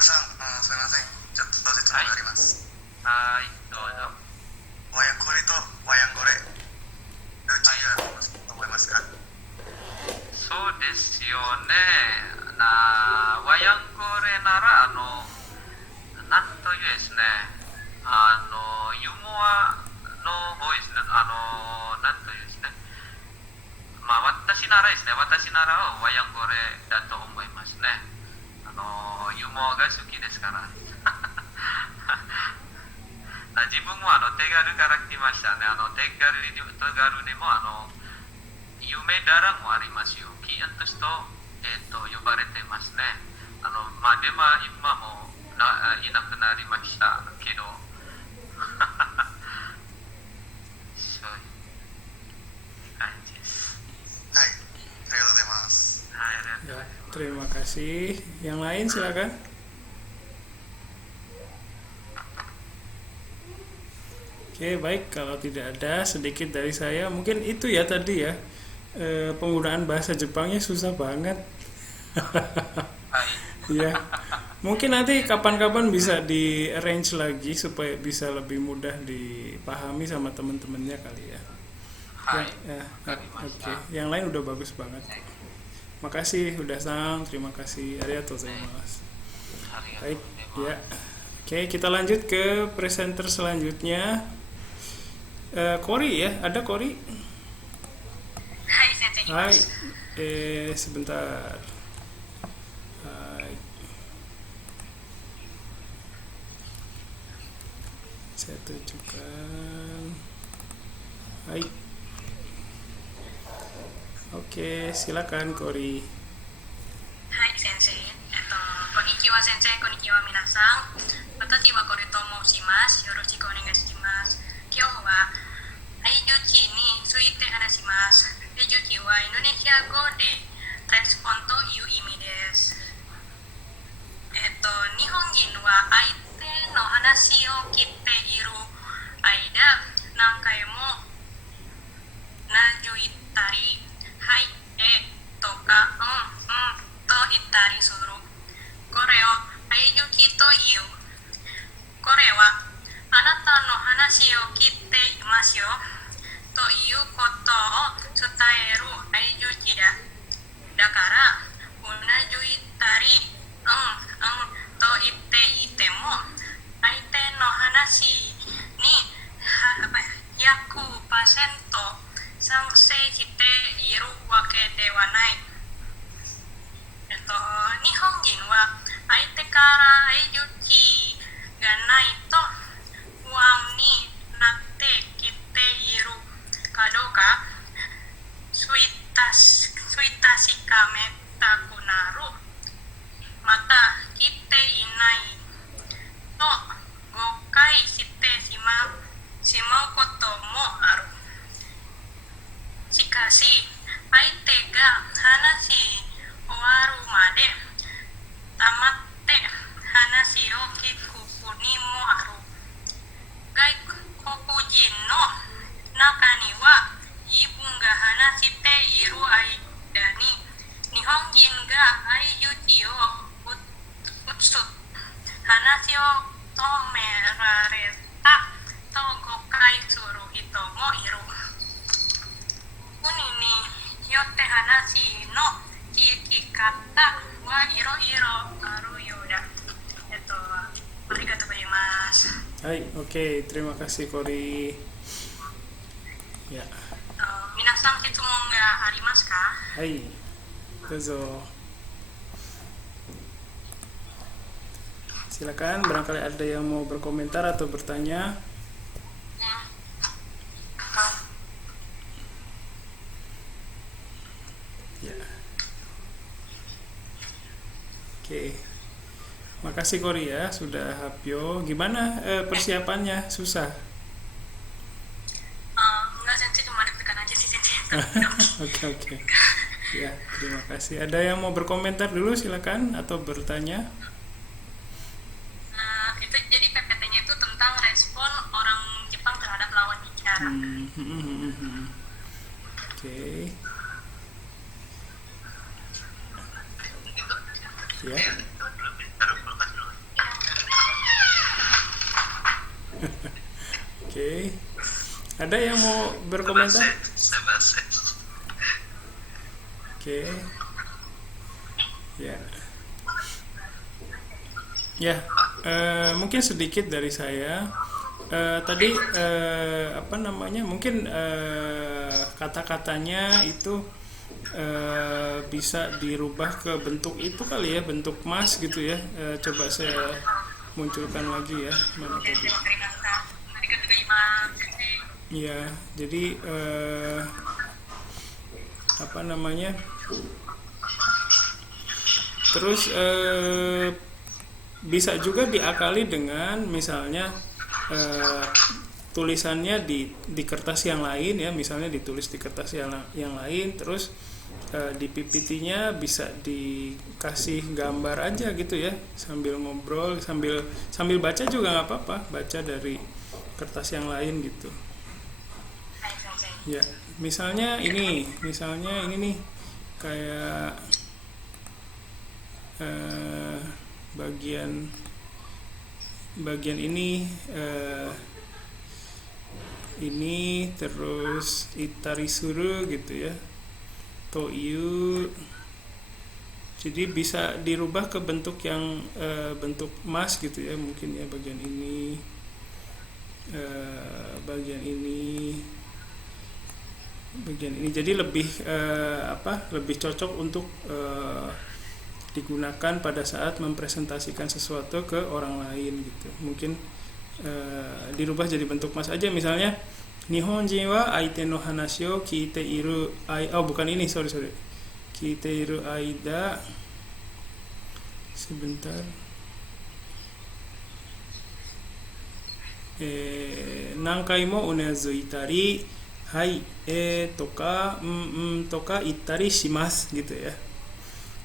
さん、すみません。ちょっと質問があります。はい、どうぞ。ワヤコレとワヤンゴレ、どっちがと思いますか？そうですよね。ワヤンゴレなら、なんというですね、ユーモアの方ですね、なんというですね、私ならですね、私ならワヤンゴレだと思いますね。ユーモアが好きですから。自分も手軽から来ましたね。手軽にも有名だらもありますよ。キーアンとして呼ばれてますね。でも今もいなくなりましたけど。そういう感じです。はい、ありがとうございます。はい、ありがとうござい Ya, ます。 terima kasih. Yang lain silakan. Oke, baik. Kalau tidak ada, sedikit dari saya. Mungkin itu ya tadi ya. Penggunaan bahasa Jepangnya susah banget. Ya, mungkin nanti kapan-kapan bisa di arrange lagi supaya bisa lebih mudah dipahami sama teman-temannya kali ya. Hai. Oke. Yang lain udah bagus banget. Makasih udah sang, terima kasih. Arigatou gozaimasu. Baik, ya. Oke, kita lanjut ke presenter selanjutnya. Kori ya, ada Kori? Hai, sensei. Hai. Sebentar. Hai. Saya tunjukkan. Hai. Oke, silakan Kori. はい、先生。こんにちは、先生。こんにちは、皆さん。私はこれと申します。よろしくお願いします。今日は、愛受地について話します。愛受地はインドネシア語でレスポンという意味です。日本人は相手の話を聞いている間、何回もなじゅいたり、はい、とか、と言ったりする。これを相づちという。これは、あなたの話を聞いていますよ。ということを伝える相づちだ。だから、うなずいたり、と言っていても、相手の話に100%賛成しているわけではない。日本人は相手から相づちがないと不安になってきているかどうか確かめたくなる。また聞いていないと誤解してしまうこともある。しかし、相手が話し終わるまで黙って話を聞く国もある。外国人の中には自分が話している間に日本人が相づちを打つ話を止められたと誤解する人もいる。国によって話の聞き方はいろいろあるようだ。ありがとうございます。Hai, oke, terima kasih Kori. Ya, 皆さん質問がありますか？ hai, dozo. Silakan, barangkali ada yang mau berkomentar atau bertanya. Ya. Oke. Makasih Kori ya sudah hapyo. Gimana persiapannya? Susah? Enggak, sensei cuma deg-degan aja sih, sensei. Oke. Ya, terima kasih. Ada yang mau berkomentar dulu silakan atau bertanya? Itu jadi PPT-nya itu tentang respon orang Jepang terhadap lawan bicara. Oke. Ya. Oke. Ada yang mau berkomentar? Oke. Ya. Ya, mungkin sedikit dari saya. Tadi mungkin kata-katanya itu bisa dirubah ke bentuk itu kali ya, bentuk mas gitu ya. Coba saya munculkan lagi ya, mana tadi? Ya, jadi terus bisa juga diakali dengan misalnya tulisannya di kertas yang lain ya, misalnya ditulis di kertas yang lain, terus di PPT-nya bisa dikasih gambar aja gitu ya, sambil ngobrol, sambil baca juga nggak apa-apa, baca dari kertas yang lain gitu. Ya, misalnya ini nih kayak bagian ini ini, terus itarisuru gitu ya, toyu. Jadi bisa dirubah ke bentuk yang bentuk mas gitu ya, mungkin ya bagian ini, bagian ini, bagian ini. Jadi lebih lebih cocok untuk digunakan pada saat mempresentasikan sesuatu ke orang lain gitu. Mungkin dirubah jadi bentuk mas aja, misalnya Nihonjin wa aite no hanashi o kiite iru bukan ini, sorry kiite iru aida, sebentar, nankai mo unazuitari hai toka toka ittari shimasu gitu ya.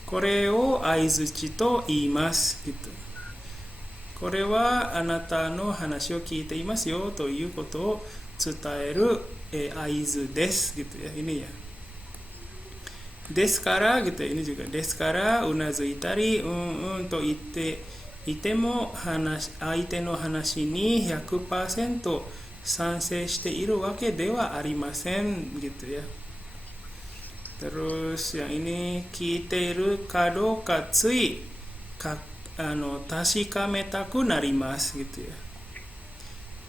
Kore o aizuchi to iimasu gitu. Kore wa anata no hanashi o kiite imasu yo toいうことを伝えるaizu desu gitu ya, ini ya. Desu kara gitu ya, ini juga desu kara unazuitari to itte itemo aite no hanashi ni 100% 賛成しているわけではありませんgitu ya. Terus yang ini kiteru kado katsui tashikametaku narimasu gitu ya.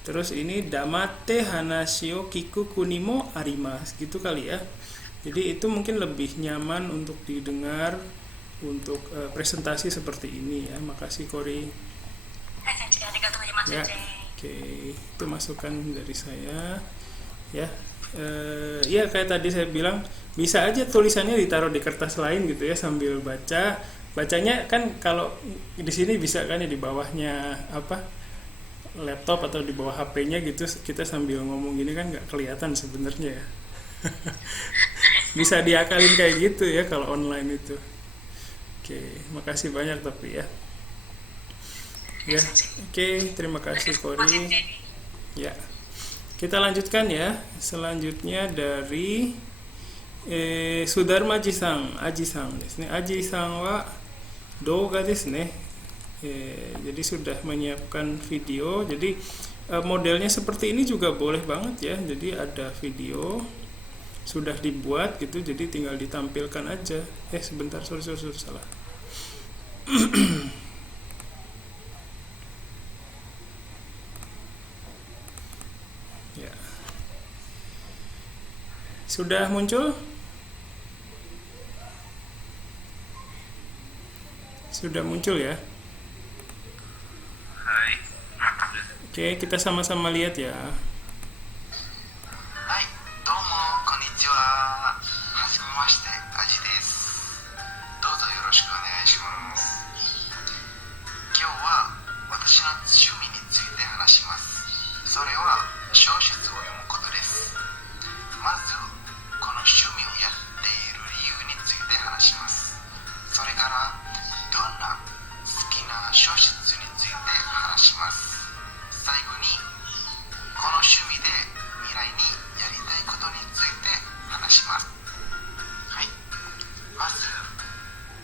Terus ini damate hanashi o kiku kuni mo arimasu gitu kali ya. Jadi itu mungkin lebih nyaman untuk didengar untuk presentasi seperti ini ya. Makasih Kori. Ya, oke, itu masukan dari saya ya. Ya kayak tadi saya bilang, bisa aja tulisannya ditaruh di kertas lain gitu ya sambil baca. Bacanya kan kalau di sini bisa kan ya di bawahnya laptop atau di bawah HP-nya gitu, kita sambil ngomong gini kan nggak kelihatan sebenarnya ya. Bisa diakalin kayak gitu ya kalau online itu. Oke, makasih banyak tapi ya. Ya, oke, terima kasih Kori. Ya, kita lanjutkan ya. Selanjutnya dari Sudarma Aji-san desu ne. Aji-san wa douga desu ne. Jadi sudah menyiapkan video. Jadi modelnya seperti ini juga boleh banget ya. Jadi ada video sudah dibuat gitu, jadi tinggal ditampilkan aja. Sebentar, sorry salah. Ya. Sudah muncul? Sudah muncul ya? Hai. Oke, kita sama-sama lihat ya. はい、どうもこんにちは。はじめまして、アジです。どうぞよろしくお願いします。今日は私の趣味について話します。それは小説を読むことです。まず、この趣味をやっている理由について話します。それから、どんな好きな小説について話します。最後に、この趣味で未来にやりたいことについて話します。はい。まず、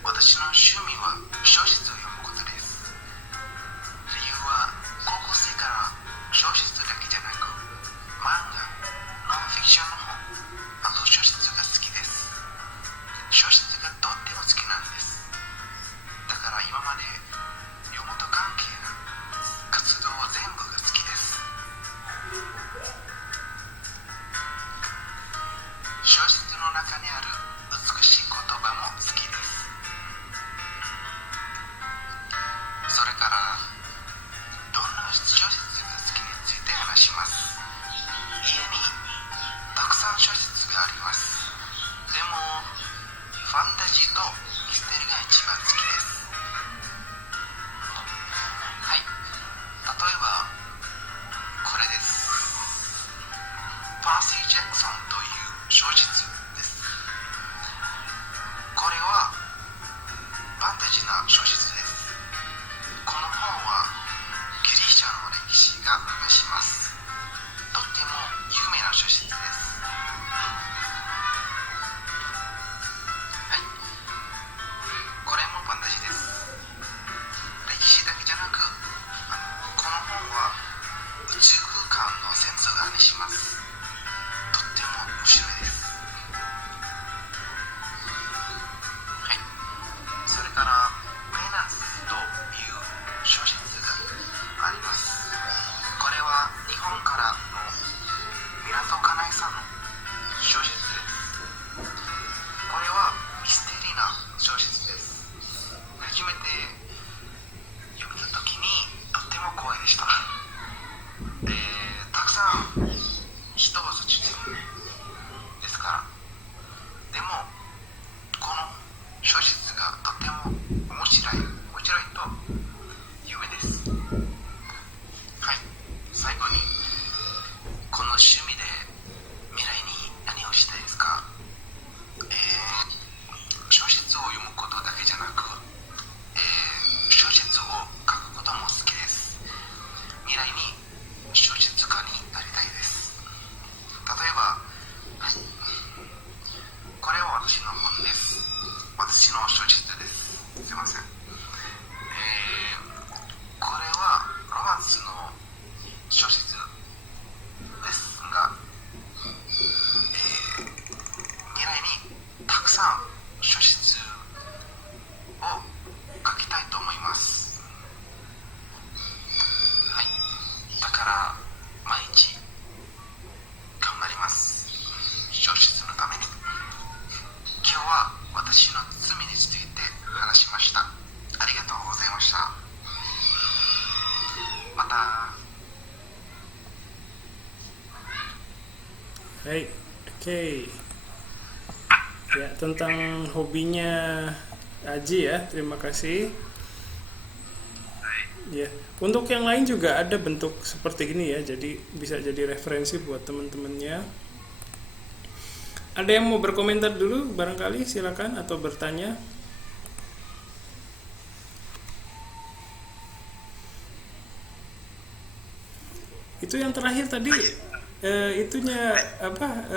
私の趣味は小説を読むことです。理由は、高校生から小説だけじゃなく、漫画、ノンフィクションの本、あと小説が好きです。小説がとっても好きなんです。だから今まで読むと関係な活動全部が好きです。小説の中にある美しい言葉も好きです。それからどんな小説が好きについて話します。家にたくさん小説があります。でもファンタジーとミステリーが一番好きです。はい、例えばこれです。パーシー・ジャクソンという小説です。これはファンタジーな小説です。この本はギリシャの歴史が話します。とっても有名な小説です。はい、これもファンタジーです。歴史だけじゃなく、この本は宇宙空間の戦争が話します。小説がとても面白いと有名です。はい、最後にこの趣味で未来に何をしたいですか？小説を読むことだけじゃなく、小説を書くことも好きです。未来に小説家になりたいです。例えば、はい、これは私の本です。私の小説です。すいません。これはロマンスの小説ですが、未来にたくさん小説を書きたいと思います。はい、だから毎日頑張ります。小説のために。今日は私の罪について話しました。ありがとうございました。また。Baik, oke. Ya, tentang hobinya Aji ya, terima kasih. Ya, untuk yang lain juga ada bentuk seperti ini ya, jadi bisa jadi referensi buat teman-temannya. Ada yang mau berkomentar dulu barangkali, silakan, atau bertanya. Itu yang terakhir tadi, itunya apa?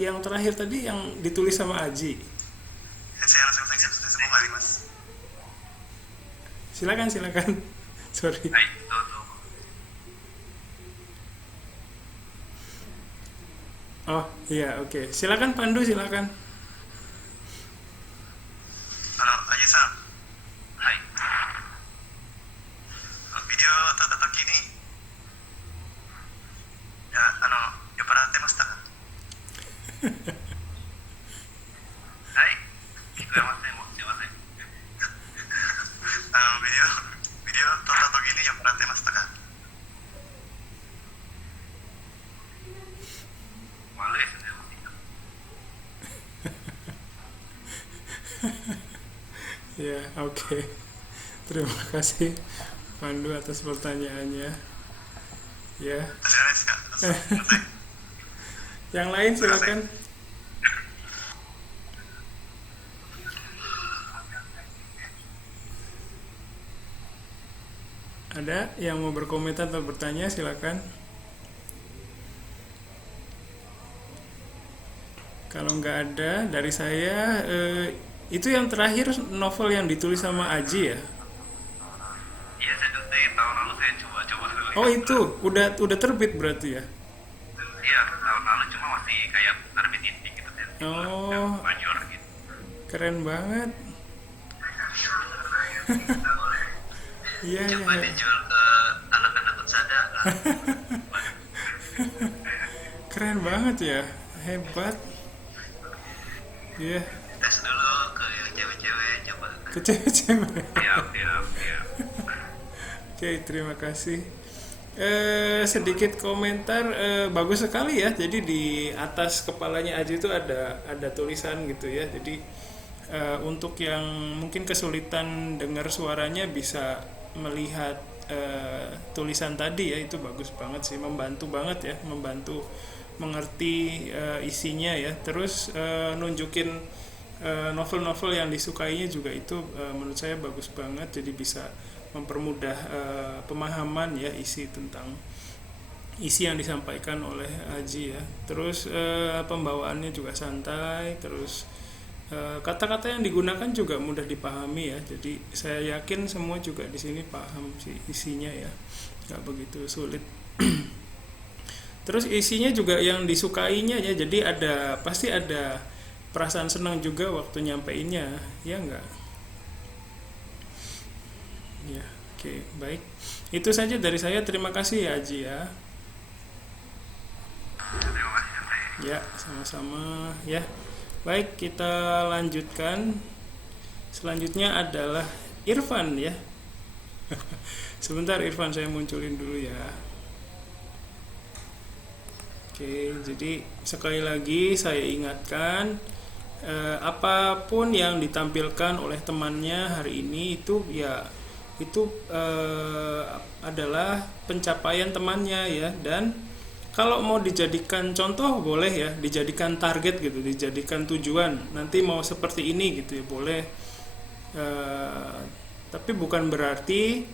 Yang terakhir tadi yang ditulis sama Aji. すいません、質問があります。 Silakan. Sorry. はい、どうぞ。 Oh iya, oke. Silakan Pandu, silakan. アジさん、はい。ビデオを撮った時に、酔っ払ってましたか？はい。聞こえません。もうすいません。ビデオを撮った時に酔っ払ってましたか？ マルですね。Ya, oke. Terima kasih Pandu atas pertanyaannya. Ya, 知らないですか？すいません。 yang lain silakan. Ada yang mau berkomentar atau bertanya, silakan. Kalau nggak ada dari saya, itu yang terakhir novel yang ditulis sama Aji ya. Iya, saya tahun lalu saya coba dulu. Oh itu udah terbit berarti ya. Iya, tahun lalu cuma masih kayak terbit inti gitu kan. Oh, Major gitu. keren banget. Iya ya. Coba dijual ke anak-anak Utsada. Keren banget ya, hebat. Iya, Tes dulu ke yang cewek-cewek coba. ke cewek-cewek. Siap. Oke, terima kasih. Sedikit komentar, bagus sekali ya. Jadi di atas kepalanya Aji itu ada tulisan gitu ya. Jadi untuk yang mungkin kesulitan dengar suaranya bisa melihat tulisan tadi ya, itu bagus banget sih, membantu banget ya, membantu mengerti isinya ya. Terus nunjukin novel-novel yang disukainya juga itu menurut saya bagus banget, jadi bisa mempermudah pemahaman ya isi yang disampaikan oleh Aji ya. Terus pembawaannya juga santai, terus kata-kata yang digunakan juga mudah dipahami ya. Jadi saya yakin semua juga di sini paham sih isinya ya, nggak begitu sulit. Terus isinya juga yang disukainya ya, jadi pasti ada perasaan senang juga waktu nyampeinnya, ya enggak? Ya, oke, baik. Itu saja dari saya. Terima kasih ya Aji ya. Terima kasih Tante. Ya, sama-sama ya. Baik, kita lanjutkan. Selanjutnya adalah Irfan ya. Sebentar Irfan, saya munculin dulu ya. Oke, jadi sekali lagi saya ingatkan, apapun yang ditampilkan oleh temannya hari ini itu ya itu adalah pencapaian temannya ya, dan kalau mau dijadikan contoh boleh ya, dijadikan target gitu, dijadikan tujuan nanti mau seperti ini gitu ya boleh. Tapi bukan berarti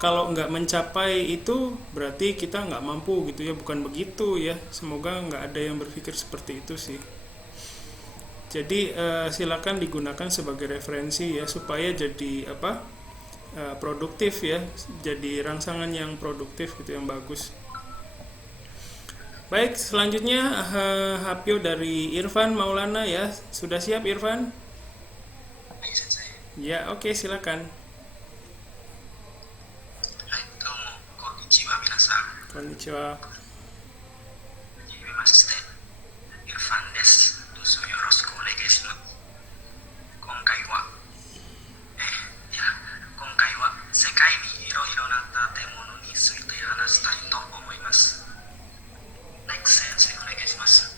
kalau nggak mencapai itu berarti kita nggak mampu gitu ya, bukan begitu ya. Semoga nggak ada yang berpikir seperti itu sih. Jadi silakan digunakan sebagai referensi ya, supaya jadi produktif ya, jadi rangsangan yang produktif gitu, yang bagus. Baik, selanjutnya Hapyo dari Irfan Maulana ya. Sudah siap Irfan? Hai, sensei. Ya, oke, silakan. Hai, domo, konnichiwa minasan. Konnichiwa. Hajimemashite. Irfan desu. Dozo yoroshiku onegai shimasu. Konkai wa konkai wa sekai ni iro-iro na tatemono ni tsuite hanashitai to omoimasu. Next sensei, onegai shimasu.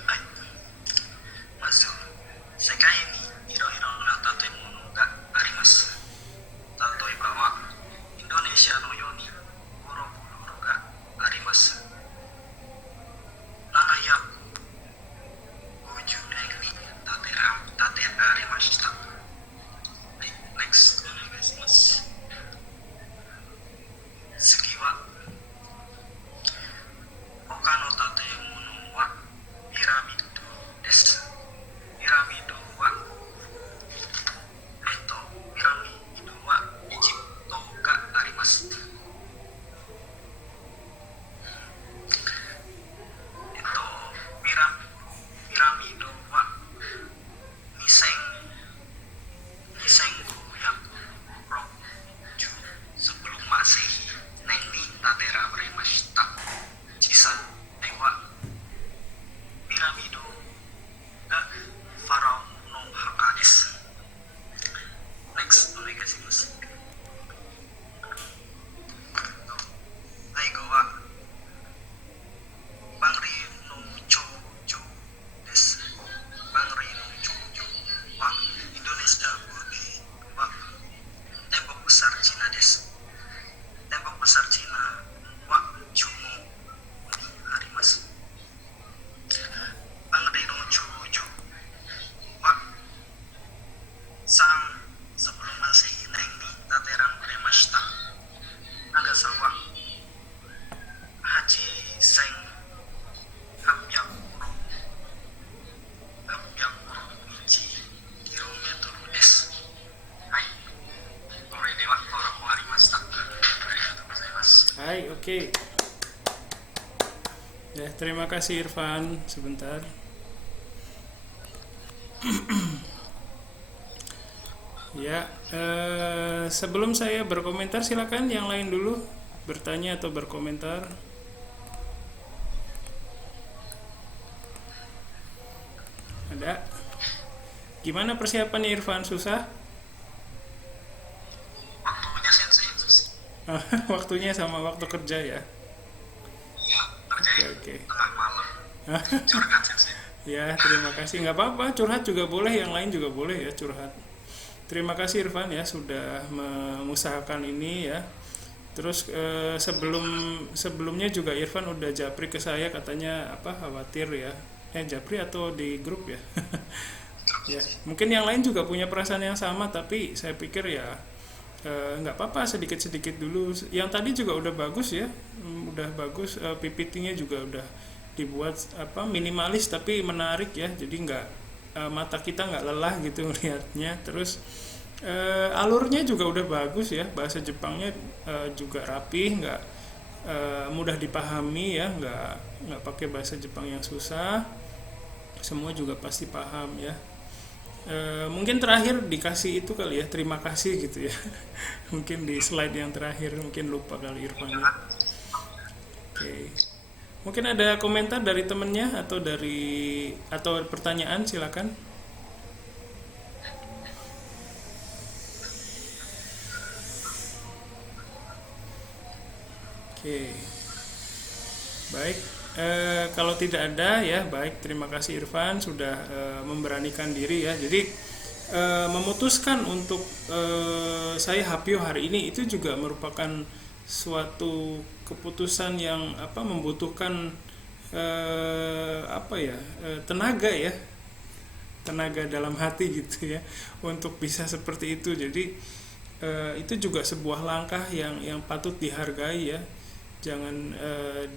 Hai. Mazu, sekai ni iro-iro na tatemono ga arimasu. Tatoeba wa Indonesia no yo ni Borobudur ga arimasu. 750年に建てられました。はい、NEXT お願いします。次は他の建物はピラミッドです。ピラミッドはエジプトがあります。ピラミッドは2560 sebelum Masehi ni tateramashita. Cisa dewa piramid ga Pharaoh no haka desu. Next, onegaishimasu. 最後は万里の長城です。万里の長城はインドネシア語ではtembok besar Cina です。tembok besar Cina は中央にあります。万里の長城はsebelum Masehi ni tateramashita. Nagasa wa Haji Seng 801km です。はい。これでは登録終わりました。ありがとうございます。Hai, oke. Ya, terima kasih Irfan. Sebentar. Ya, sebelum saya berkomentar, silakan yang lain dulu bertanya atau berkomentar. Ada? Gimana persiapannya Irfan? Susah? Waktunya sensei susah. Waktunya sama waktu kerja ya? Iya, kerjain Oke. tengah malam. Curhat sensei. Ya, terima kasih. Nggak apa-apa, curhat juga boleh, yang lain juga boleh ya curhat. Terima kasih Irfan ya sudah mengusahakan ini ya. Terus sebelumnya juga Irfan udah japri ke saya, katanya khawatir ya. Japri atau di grup ya. Ya, mungkin yang lain juga punya perasaan yang sama, tapi saya pikir ya nggak apa-apa, sedikit-sedikit dulu. Yang tadi juga udah bagus ya, udah bagus, PPT-nya juga udah dibuat minimalis tapi menarik ya, jadi nggak mata kita nggak lelah gitu melihatnya. Terus alurnya juga udah bagus ya, bahasa Jepangnya juga rapih, nggak mudah dipahami ya, nggak pakai bahasa Jepang yang susah, semua juga pasti paham ya. Mungkin terakhir dikasih itu kali ya, terima kasih gitu ya. Mungkin di slide yang terakhir, mungkin lupa kali Irfannya. Oke. Mungkin ada komentar dari temennya atau pertanyaan, silakan. Oke. Baik, Kalau tidak ada ya baik, terima kasih Irfan sudah memberanikan diri ya. Jadi memutuskan untuk saya Hapyo hari ini itu juga merupakan suatu keputusan yang membutuhkan tenaga ya, tenaga dalam hati gitu ya untuk bisa seperti itu. Jadi itu juga sebuah langkah yang patut dihargai ya. Jangan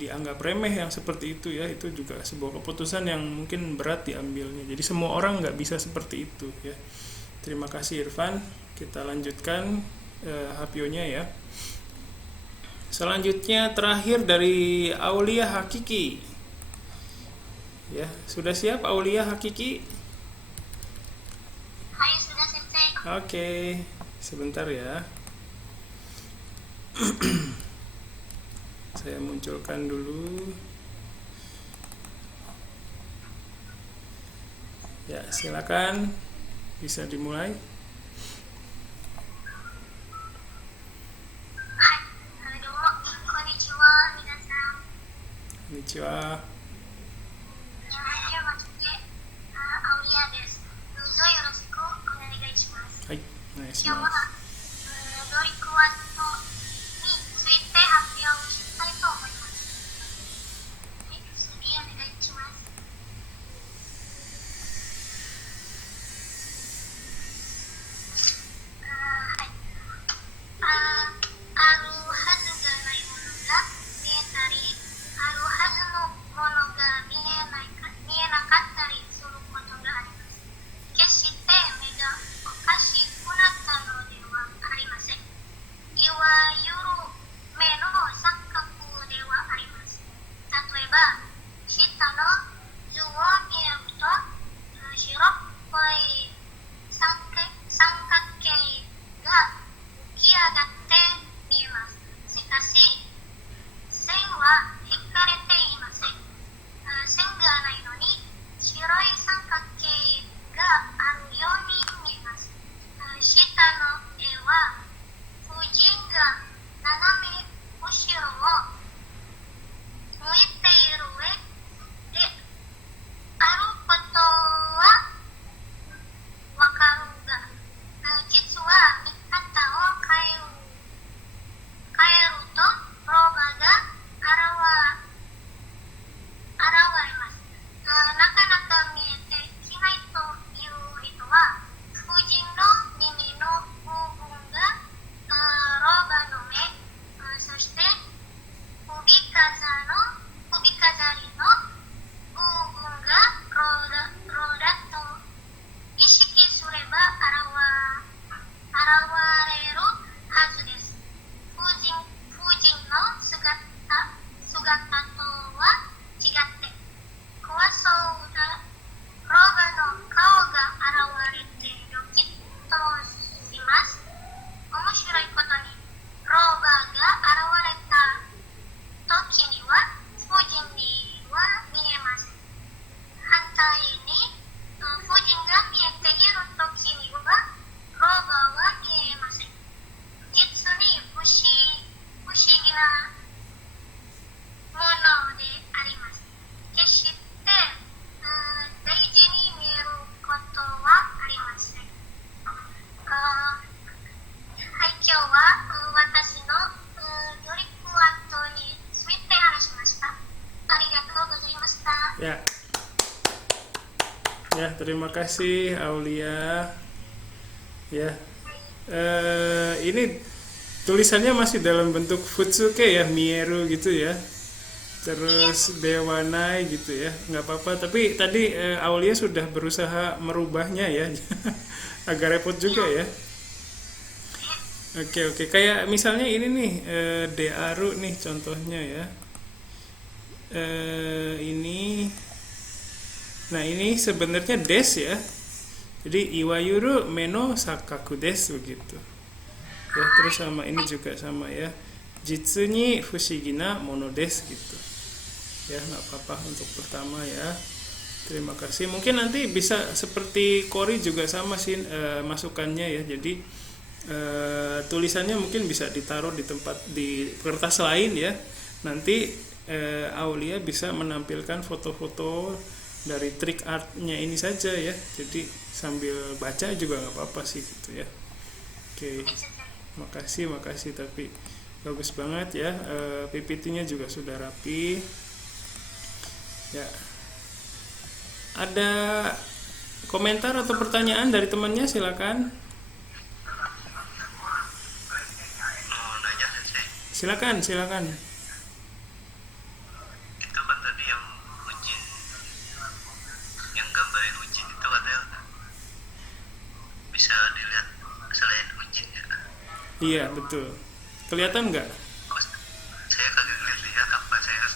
dianggap remeh yang seperti itu ya. Itu juga sebuah keputusan yang mungkin berat diambilnya. Jadi semua orang nggak bisa seperti itu ya. Terima kasih Irfan. Kita lanjutkan Hapyonya ya. Selanjutnya terakhir dari Aulia Hakiki. Ya, sudah siap Aulia Hakiki? Hai, sudah sensei. Oke, sebentar ya. Saya munculkan dulu. Ya, silakan. Bisa dimulai. Hai, domo, konnichiwa, minasan. Konnichiwa. はじめまして、青リアです。どうぞよろしくお願いします。はい、お願いし今日はます。ドリクワットについて発表したいと思います。はい、次お願いします。はい。あるはずがないものが見えたり、あるはずのものが見えなかったりすることがあります。決して目がおかしくなったのではありません。いわゆる目の錯覚ではあります。例えば、下の図を見ると、白っぽい三角形が浮き上がって見えます。しかし、線は引かれていません。線がないのに白い三角形があるように見えます。下の絵は夫人が斜め後ろを向いている上であることはわかるが、実は見方を変えると老婆が現れます。なかなか見えてきないという人は、夫人の耳の部分が老婆の目、そして首飾りの部分がローだと意識すれば現れるはずです。夫人の姿とは違って怖そうな老婆の顔が現れてドキッとします。面白いことに老婆が現れた時には夫人には見えません。反対に夫人が見えている時には老婆は見えません。実に不思議なものであります。決して大事に見えることはありません。はい、今日は私のドリクワットについて話しました。ありがとうございました。 Ya. Ya, terima kasih Aulia. Ya. Ini tulisannya masih dalam bentuk futsuke ya, mieru gitu ya. Terus dewanai gitu ya. Nggak apa-apa, tapi tadi Aulia sudah berusaha merubahnya ya. Agak repot juga ya. Oke. Kayak misalnya ini nih, dearu nih contohnya ya. Ini. Nah, ini sebenarnya des ya. Jadi iwayuru meno sakaku des begitu. Ya, terus sama ini juga sama ya. Jitsu ni fushigina mono des gitu. Ya, nggak apa-apa untuk pertama ya. Terima kasih. Mungkin nanti bisa seperti Kori juga sama sih masukannya ya. Jadi tulisannya mungkin bisa ditaruh di tempat di kertas lain ya. Nanti Aulia bisa menampilkan foto-foto dari trik artnya ini saja ya. Jadi sambil baca juga nggak apa-apa sih gitu ya. Oke, makasih tapi bagus banget ya. PPT-nya juga sudah rapi. Ya. Ada komentar atau pertanyaan dari temannya, silakan. Mau nanya sensei, Silakan. itu kan tadi yang ujin, yang gambarin ujin itu katanya bisa dilihat selain ujin ya. Iya, betul. Kelihatan nggak? Oh, saya kagak lihat apa saya harus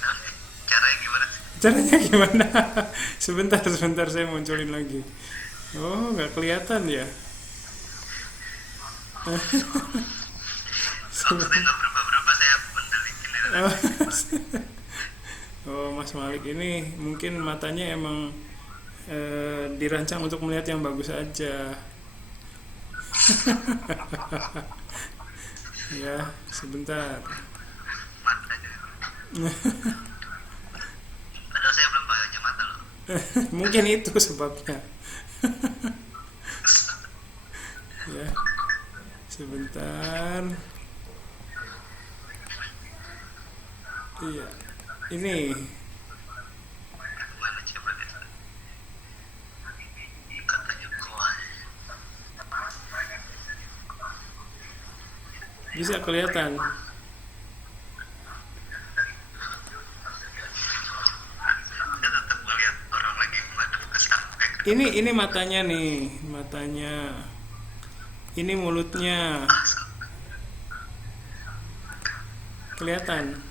caranya gimana sih? Caranya gimana? Sebentar saya munculin lagi. Oh, nggak kelihatan ya? Maksudnya nggak berubah-berubah, saya mendelitin ya. Oh, Mas Malik ini mungkin matanya emang dirancang untuk melihat yang bagus aja. Ya, sebentar. Matanya. Padahal saya belum pakai kacamata loh. Mungkin itu sebabnya. Ya, sebentar. Iya, ini Mana coba gitu. Katanya kuat. bisa kelihatan. Saya tetap melihat orang lagi menghadap ke sampai ke Ini matanya nih, matanya. Ini mulutnya. Kelihatan.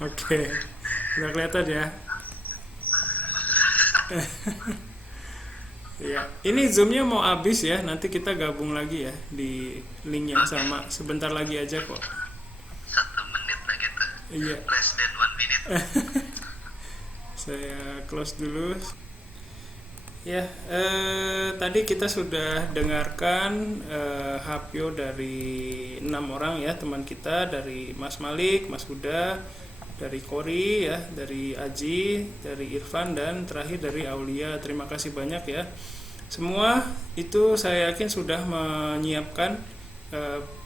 Oke, udah kelihatan ya. Ya, ini zoomnya mau habis ya. Nanti kita gabung lagi ya di link yang sama. Sebentar lagi aja kok. 1 menit lagi tuh. Iya, Less than 1 minute. saya close dulu. Ya, tadi kita sudah dengarkan hapyo dari 6 orang ya, teman kita, dari Mas Malik, Mas Huda, dari Kori ya, dari Aji, dari Irfan, dan terakhir dari Aulia. Terima kasih banyak ya. Semua itu saya yakin sudah menyiapkan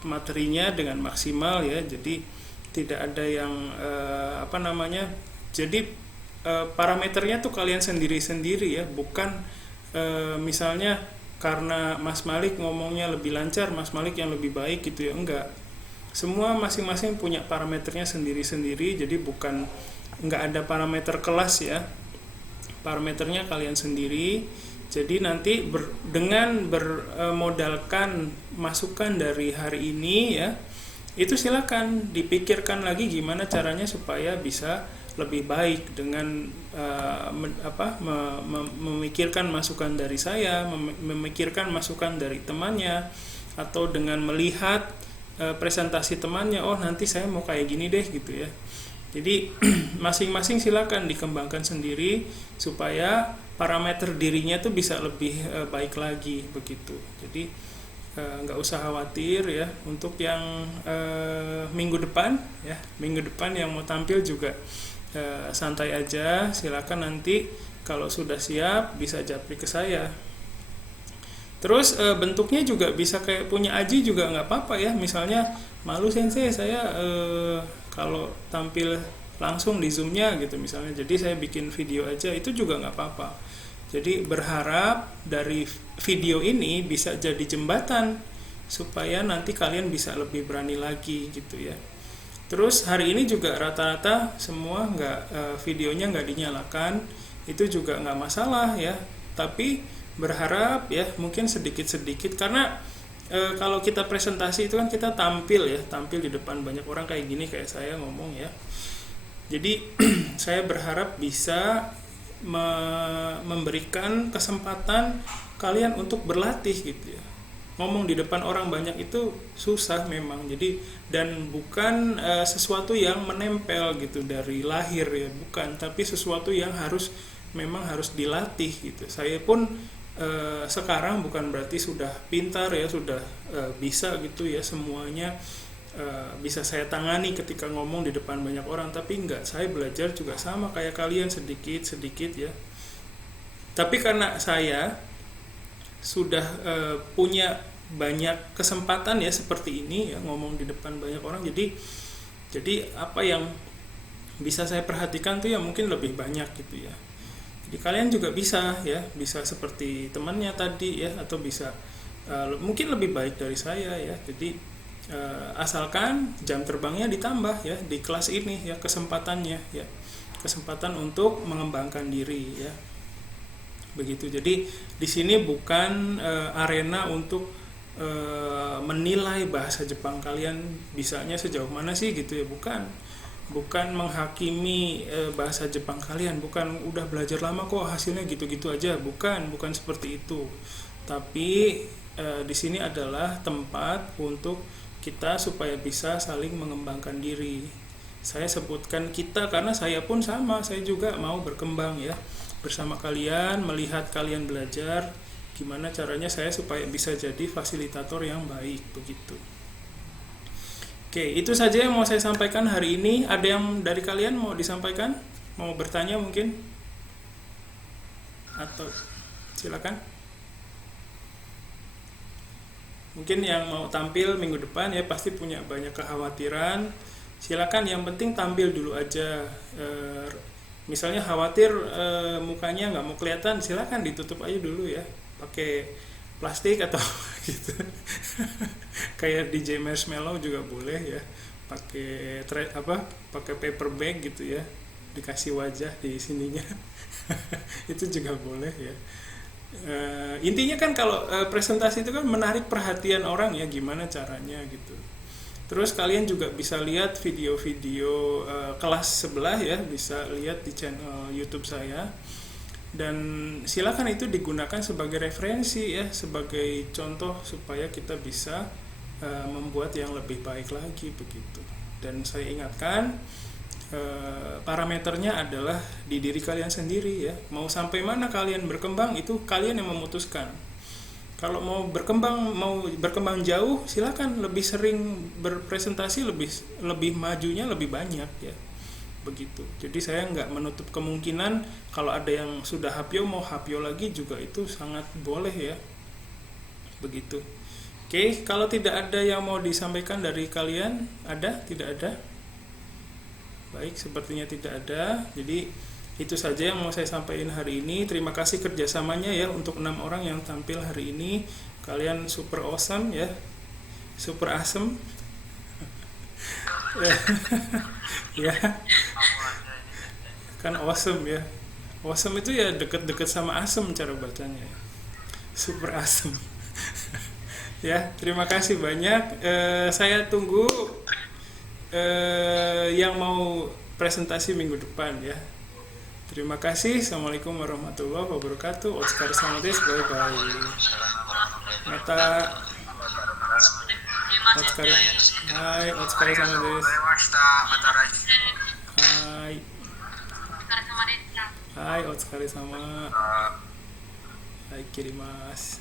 materinya dengan maksimal ya. Jadi tidak ada yang Jadi parameternya tuh kalian sendiri-sendiri ya, bukan misalnya karena Mas Malik ngomongnya lebih lancar, Mas Malik yang lebih baik gitu ya, enggak. Semua masing-masing punya parameternya sendiri-sendiri, jadi enggak ada parameter kelas ya. Parameternya kalian sendiri. Jadi nanti dengan bermodalkan masukan dari hari ini ya, itu silakan dipikirkan lagi gimana caranya supaya bisa lebih baik dengan memikirkan masukan dari saya, memikirkan masukan dari temannya, atau dengan melihat presentasi temannya, oh nanti saya mau kayak gini deh gitu ya. Jadi masing-masing silakan dikembangkan sendiri supaya parameter dirinya tuh bisa lebih baik lagi begitu. Jadi nggak usah khawatir ya. Untuk yang minggu depan yang mau tampil juga santai aja, silakan nanti kalau sudah siap bisa japri ke saya. Terus bentuknya juga bisa kayak punya Aji juga nggak apa-apa ya. Misalnya, malu sensei saya kalau tampil langsung di zoomnya gitu misalnya, jadi saya bikin video aja, itu juga nggak apa-apa. Jadi berharap dari video ini bisa jadi jembatan supaya nanti kalian bisa lebih berani lagi gitu ya. Terus hari ini juga rata-rata semua videonya nggak dinyalakan, itu juga nggak masalah ya. Tapi berharap ya mungkin sedikit-sedikit, karena kalau kita presentasi itu kan kita tampil di depan banyak orang kayak gini, kayak saya ngomong ya. Jadi saya berharap bisa memberikan kesempatan kalian untuk berlatih gitu ya. Ngomong di depan orang banyak itu susah memang. Jadi dan bukan sesuatu yang menempel gitu dari lahir ya, bukan, tapi sesuatu yang memang harus dilatih gitu. Saya pun sekarang bukan berarti sudah pintar ya, sudah bisa gitu ya semuanya bisa saya tangani ketika ngomong di depan banyak orang. Tapi enggak, saya belajar juga sama kayak kalian, sedikit ya. Tapi karena saya sudah punya banyak kesempatan ya seperti ini ya, ngomong di depan banyak orang, jadi apa yang bisa saya perhatikan tuh ya mungkin lebih banyak gitu ya. Jadi kalian juga bisa ya, bisa seperti temannya tadi ya, atau bisa mungkin lebih baik dari saya ya. Jadi asalkan jam terbangnya ditambah ya di kelas ini ya, kesempatannya ya, kesempatan untuk mengembangkan diri ya, begitu. Jadi di sini bukan arena untuk menilai bahasa Jepang kalian bisanya sejauh mana sih gitu ya, bukan menghakimi bahasa Jepang kalian, bukan udah belajar lama kok hasilnya gitu-gitu aja, bukan seperti itu. Tapi di sini adalah tempat untuk kita supaya bisa saling mengembangkan diri. Saya sebutkan kita karena saya pun sama, saya juga mau berkembang ya bersama kalian, melihat kalian belajar gimana caranya saya supaya bisa jadi fasilitator yang baik, begitu. Oke, itu saja yang mau saya sampaikan hari ini. Ada yang dari kalian mau disampaikan? Mau bertanya mungkin? Atau silakan. Mungkin yang mau tampil minggu depan ya pasti punya banyak kekhawatiran. Silakan, yang penting tampil dulu aja. Misalnya khawatir mukanya nggak mau kelihatan, silakan ditutup aja dulu ya, pakai plastik atau gitu. Kayak DJ Marshmallow juga boleh ya, pakai pakai paper bag gitu ya, dikasih wajah di sininya. Itu juga boleh ya. Intinya kan kalau presentasi itu kan menarik perhatian orang ya, gimana caranya gitu. Terus kalian juga bisa lihat video-video kelas sebelah ya, bisa lihat di channel YouTube saya. Dan silakan itu digunakan sebagai referensi ya, sebagai contoh supaya kita bisa membuat yang lebih baik lagi, begitu. Dan saya ingatkan parameternya adalah di diri kalian sendiri ya. Mau sampai mana kalian berkembang itu kalian yang memutuskan. Kalau mau berkembang jauh, silakan lebih sering berpresentasi, lebih majunya lebih banyak ya, begitu. Jadi saya nggak menutup kemungkinan kalau ada yang sudah hapyo mau hapyo lagi juga, itu sangat boleh ya, begitu. Oke, kalau tidak ada yang mau disampaikan dari kalian, tidak ada? Baik, sepertinya tidak ada. Jadi itu saja yang mau saya sampaikan hari ini. Terima kasih kerjasamanya ya untuk 6 orang yang tampil hari ini. Kalian super awesome ya, super awesome. Ya, kan awesome ya. Awesome itu ya deket-deket sama asem cara bacanya. Super awesome. Ya, terima kasih banyak. Saya tunggu yang mau presentasi minggu depan ya. Terima kasih. Assalamualaikum warahmatullahi wabarakatuh. Otsukare sama desu. Bye bye. Mata. Otsukare. Hai, otsukare sama desu. Hai. Hai, otsukare sama. Hai, kirimasu.